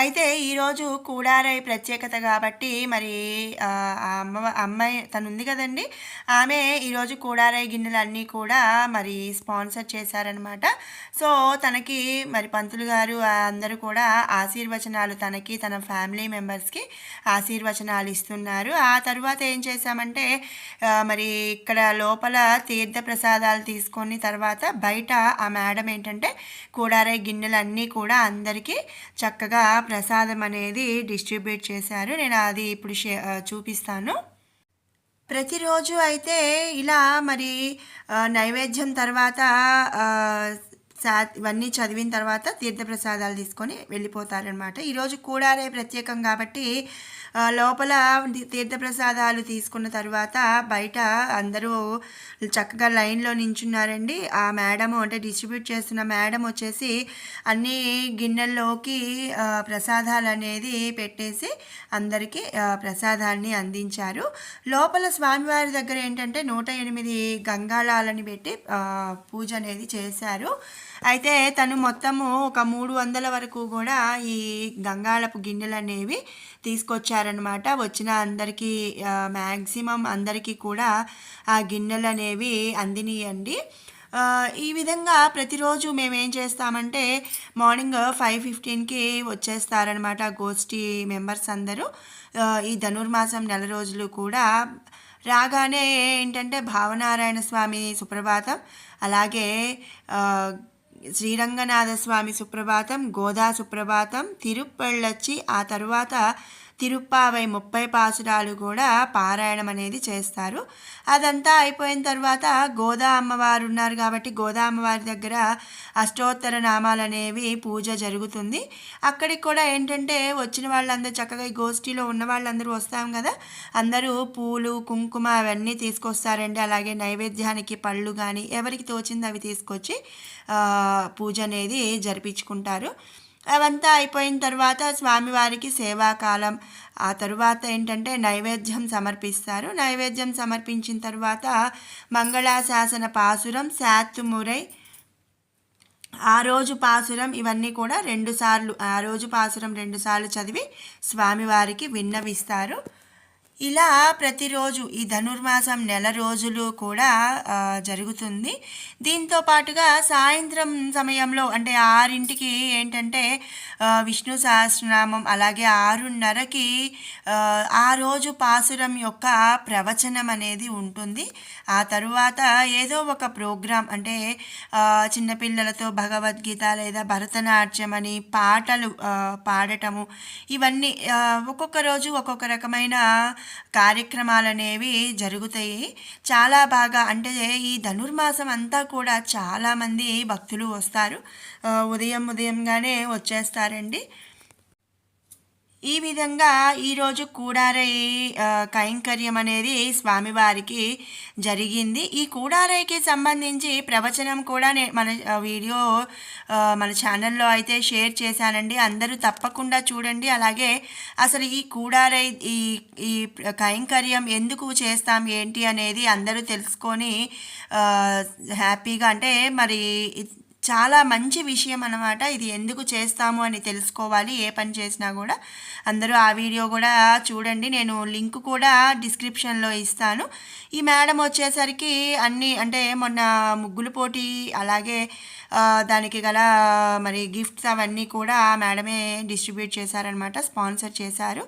అయితే ఈరోజు కూడారై ప్రత్యేకత కాబట్టి మరి ఆ అమ్మాయి తను ఉంది కదండి, ఆమె ఈరోజు కూడారై గిన్నెలు అన్నీ కూడా మరి స్పాన్సర్ చేశారనమాట. సో తనకి మరి పంతులు గారు అందరూ కూడా ఆశీర్వచనాలు, తనకి తన ఫ్యామిలీ మెంబర్స్కి ఆశీర్వచనాలు ఇస్తున్నారు. ఆ తర్వాత ఏం చేశామంటే మరి ఇక్కడ లోపల తీర్థ ప్రసాదాలు తీసుకొని తర్వాత బయట ఆ మేడం ఏంటంటే కూడారై గిన్నెలన్నీ కూడా అందరికీ చక్కగా ప్రసాదం అనేది డిస్ట్రిబ్యూట్ చేశారు. నేను అది ఇప్పుడు చూపిస్తాను. ప్రతిరోజు అయితే ఇలా మరి నైవేద్యం తర్వాత ఇవన్నీ చదివిన తర్వాత తీర్థప్రసాదాలు తీసుకొని వెళ్ళిపోతారనమాట. ఈరోజు కూడారే ప్రత్యేకం కాబట్టి లోపల తీర్థప్రసాదాలు తీసుకున్న తర్వాత బయట అందరూ చక్కగా లైన్లో నించున్నారండి. ఆ మేడము అంటే డిస్ట్రిబ్యూట్ చేస్తున్న మేడం వచ్చేసి అన్ని గిన్నెల్లోకి ప్రసాదాలు అనేది పెట్టేసి అందరికీ ప్రసాదాన్ని అందించారు. లోపల స్వామివారి దగ్గర ఏంటంటే 108 గంగాళాలని పెట్టి పూజ అనేది చేశారు. అయితే తను మొత్తము ఒక 300 వరకు కూడా ఈ గంగాళపు గిన్నెలు అనేవి తీసుకొచ్చారనమాట. వచ్చిన అందరికీ మ్యాక్సిమం అందరికీ కూడా ఆ గిన్నెలు అనేవి అందినియండి. ఈ విధంగా ప్రతిరోజు మేము ఏం చేస్తామంటే మార్నింగ్ 5:15కి వచ్చేస్తారనమాట గోష్ఠి మెంబర్స్ అందరూ. ఈ ధనుర్మాసం నెల రోజులు కూడా రాగానే ఏంటంటే భావనారాయణ స్వామి సుప్రభాతం, అలాగే శ్రీరంగనాథ స్వామి సుప్రభాతం, గోదా సుప్రభాతం, తిరుప్పళ్ళొచ్చి ఆ తరువాత తిరుప్పావై 30 పాసురాలు కూడా పారాయణం అనేది చేస్తారు. అదంతా అయిపోయిన తర్వాత గోదా అమ్మవారు ఉన్నారు కాబట్టి గోదా అమ్మవారి దగ్గర అష్టోత్తర నామాలు అనేవి పూజ జరుగుతుంది. అక్కడికి కూడా ఏంటంటే వచ్చిన వాళ్ళందరూ చక్కగా ఈ గోష్ఠిలో ఉన్న వాళ్ళందరూ వస్తాం కదా, అందరూ పూలు కుంకుమ అవన్నీ తీసుకొస్తారండి. అలాగే నైవేద్యానికి పళ్ళు కానీ ఎవరికి తోచింది అవి తీసుకొచ్చి పూజ అనేది జరిపించుకుంటారు. అవంతా అయిపోయిన తర్వాత స్వామివారికి సేవాకాలం, ఆ తరువాత ఏంటంటే నైవేద్యం సమర్పిస్తారు. నైవేద్యం సమర్పించిన తర్వాత మంగళాశాసన పాసురం, శాతుమురై, ఆ రోజు పాసురం ఇవన్నీ కూడా 2 సార్లు, ఆ రోజు పాసురం 2 సార్లు చదివి స్వామివారికి విన్నవిస్తారు. ఇలా ప్రతిరోజు ఈ ధనుర్మాసం నెల రోజులు కూడా జరుగుతుంది. దీంతో పాటుగా సాయంత్రం సమయంలో అంటే 6ంటికి ఏంటంటే విష్ణు సహస్రనామం, అలాగే 6:30కి ఆ రోజు పాసురం యొక్క ప్రవచనం అనేది ఉంటుంది. ఆ తరువాత ఏదో ఒక ప్రోగ్రాం అంటే చిన్నపిల్లలతో భగవద్గీత లేదా భరతనాట్యం అని పాటలు పాడటము, ఇవన్నీ ఒక్కొక్క రోజు ఒక్కొక్క రకమైన కార్యక్రమాలు అనేవి జరుగుతాయి. చాలా బాగా అంటే ఈ ధనుర్మాసం అంతా కూడా చాలామంది భక్తులు వస్తారు. ఉదయంగానే వచ్చేస్తారండి. ఈ విధంగా ఈరోజు కూడారై కైంకర్యం అనేది స్వామివారికి జరిగింది. ఈ కూడారైకి సంబంధించి ప్రవచనం కూడా మన వీడియో మన ఛానల్లో అయితే షేర్ చేశానండి. అందరూ తప్పకుండా చూడండి. అలాగే అసలు ఈ కూడారై ఈ కైంకర్యం ఎందుకు చేస్తాం ఏంటి అనేది అందరూ తెలుసుకొని హ్యాపీగా అంటే మరి చాలా మంచి విషయం అన్నమాట. ఇది ఎందుకు చేస్తాము అని తెలుసుకోవాలి. ఏ పని చేసినా కూడా అందరూ ఆ వీడియో కూడా చూడండి. నేను లింక్ కూడా డిస్క్రిప్షన్లో ఇస్తాను. ఈ మేడం వచ్చేసరికి అన్నీ అంటే మొన్న ముగ్గులు పోటీ అలాగే దానికి గల మరి గిఫ్ట్స్ అవన్నీ కూడా మేడమే డిస్ట్రిబ్యూట్ చేశారనమాట, స్పాన్సర్ చేశారు.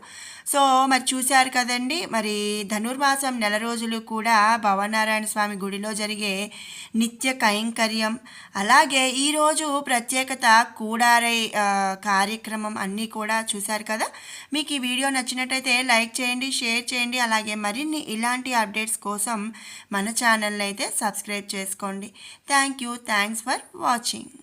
సో మరి చూశారు కదండి. మరి ధనుర్మాసం నెల రోజులు కూడా భవనారాయణ స్వామి గుడిలో జరిగే నిత్య కైంకర్యం, అలాగే ఈరోజు ప్రత్యేకత కూడారై కార్యక్రమం అన్నీ కూడా చూశారు కదా. మీకు ఈ వీడియో నచ్చినట్టయితే లైక్ చేయండి, షేర్ చేయండి. అలాగే మరిన్ని ఇలాంటి అప్డేట్స్ కోసం మన ఛానల్ని అయితే సబ్స్క్రైబ్ చేసుకోండి. Thanks for watching.